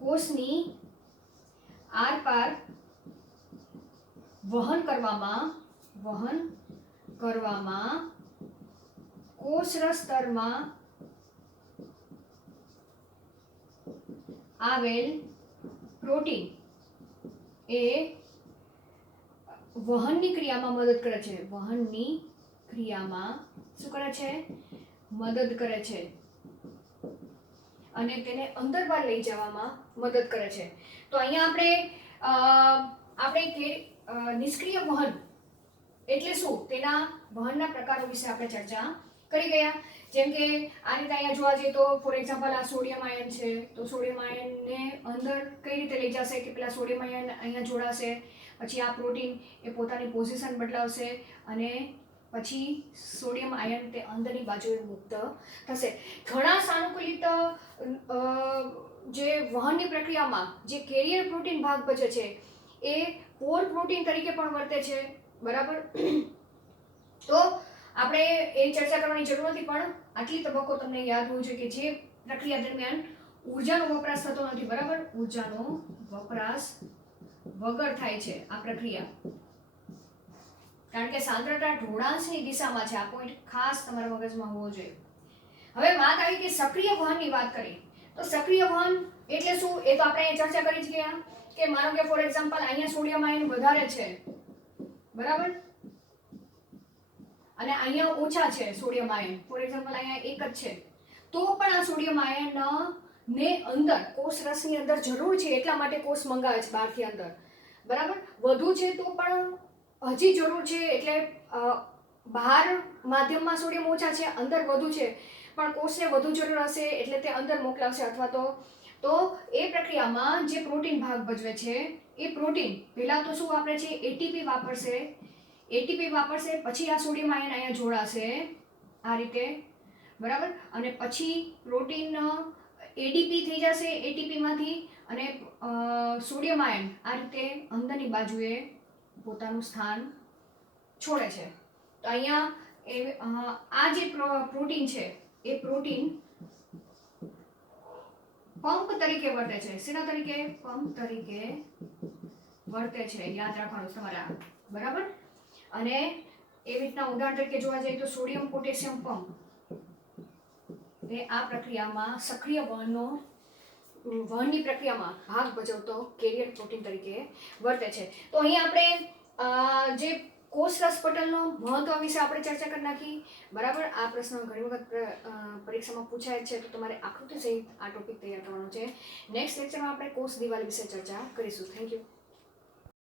કોષની આરપાર વહન કરવામાં કોષરસ સ્તરમાં આવેલ પ્રોટીન એ વહનની ક્રિયામાં મદદ કરે છે. વહનની ક્રિયામાં શું કરે છે? મદદ કરે છે અને તેને અંદર બહાર લઈ જવામાં મદદ કરે છે. તો અહીંયા આપણે નિષ્ક્રિય વહન એટલે શું, તેના વહનના પ્રકારો વિશે આપણે ચર્ચા કરી ગયા. જેમ કે આ રીતે અહીંયા જોવા જઈએ તો ફોર એક્ઝામ્પલ આ સોડિયમ આયન છે, તો સોડિયમ આયનને અંદર કઈ રીતે લઈ જશે કે પેલા સોડિયમ આયન અહીંયા જોડાશે, પછી આ પ્રોટીન એ પોતાની પોઝિશન બદલાવશે અને પછી સોડિયમ આયન તે અંદરની બાજુએ મુક્ત થશે. ઘણા સાનુકૂલિત જે વહનની પ્રક્રિયામાં જે કેરિયર પ્રોટીન ભાગ ભજવે છે એ પોર પ્રોટીન તરીકે પણ વર્તે છે, બરાબર. તો આપણે એ ચર્ચા કરવાની જરૂર નથી, પણ આટલી તબક્કો તમને યાદ હોવું જોઈએ કે જે પ્રક્રિયા દરમિયાન ઉર્જાનો વપરાશ થતો નથી, બરાબર. ઉર્જાનો વપરાશ વગર થાય છે આ પ્રક્રિયા, કારણ કે સાંદ્રતા ઢોળાંશની દિશામાં છે. આ પોઈન્ટ ખાસ તમારા મગજમાં હોવો જોઈએ. હવે વાત આવી કે સક્રિય વહનની વાત કરી, તો સક્રિય વહન એટલે શું એ તો આપણે ચર્ચા કરી જ ગયા કે માનો કે ફોર એક્ઝામ્પલ અહીંયા સોડિયમ આયન વધારે છે, બરાબર, અને અહીંયા ઓછા છે સોડિયમ આયન, ફોર એક્ઝામ્પલ અહીંયા એક જ છે, તો પણ આ સોડિયમ આયન ને અંદર કોષ રસની અંદર જરૂર છે, એટલા માટે કોષ મંગાવે છે બહારથી અંદર, બરાબર. વધુ છે તો પણ હજી જરૂર છે, એટલે બહાર માધ્યમમાં સોડિયમ ઓછા છે, અંદર વધુ છે, પણ કોષને વધુ જરૂર હશે એટલે તે અંદર મોકલાવશે. અથવા તો એ પ્રક્રિયામાં જે પ્રોટીન ભાગ ભજવે છે એ પ્રોટીન પહેલા તો શું વાપરે છે, એટીપી વાપરશે, પછી આ સોડિયમ આયન અહીંયા જોડાશે આ રીતે, બરાબર. અને પછી પ્રોટીન એડીપી થઈ જશે એટીપીમાંથી, અને સોડિયમ આયન આ રીતે અંદરની બાજુએ પોતાનું સ્થાન છોડે છે. તો અહીંયા આ જે પ્રોટીન છે એ પ્રોટીન પંપ તરીકે વર્તે છે. શેના તરીકે? પંપ તરીકે વર્તે છે, યાદ રાખવાનું તમારે, બરાબર. અને એવી રીતના ઉદાહરણ તરીકે જોવા જઈએ તો સોડિયમ પોટેશિયમ પંપ એ આ પ્રક્રિયામાં સક્રિય વહનની પ્રક્રિયામાં ભાગ ભજવતો કેરિયર પ્રોટીન તરીકે વર્તે છે. તો અહીં આપણે જે કોષ રસ પટલનો મહત્વ વિશે આપણે ચર્ચા કરી નાખી, બરાબર. આ પ્રશ્ન ઘણી વખત પરીક્ષામાં પૂછાય છે, તો તમારે આકૃતિ સહિત આ ટોપિક તૈયાર કરવાનો છે. નેક્સ્ટ લેક્ચરમાં આપણે કોષ દિવાલ વિશે ચર્ચા કરીશું. Thank you.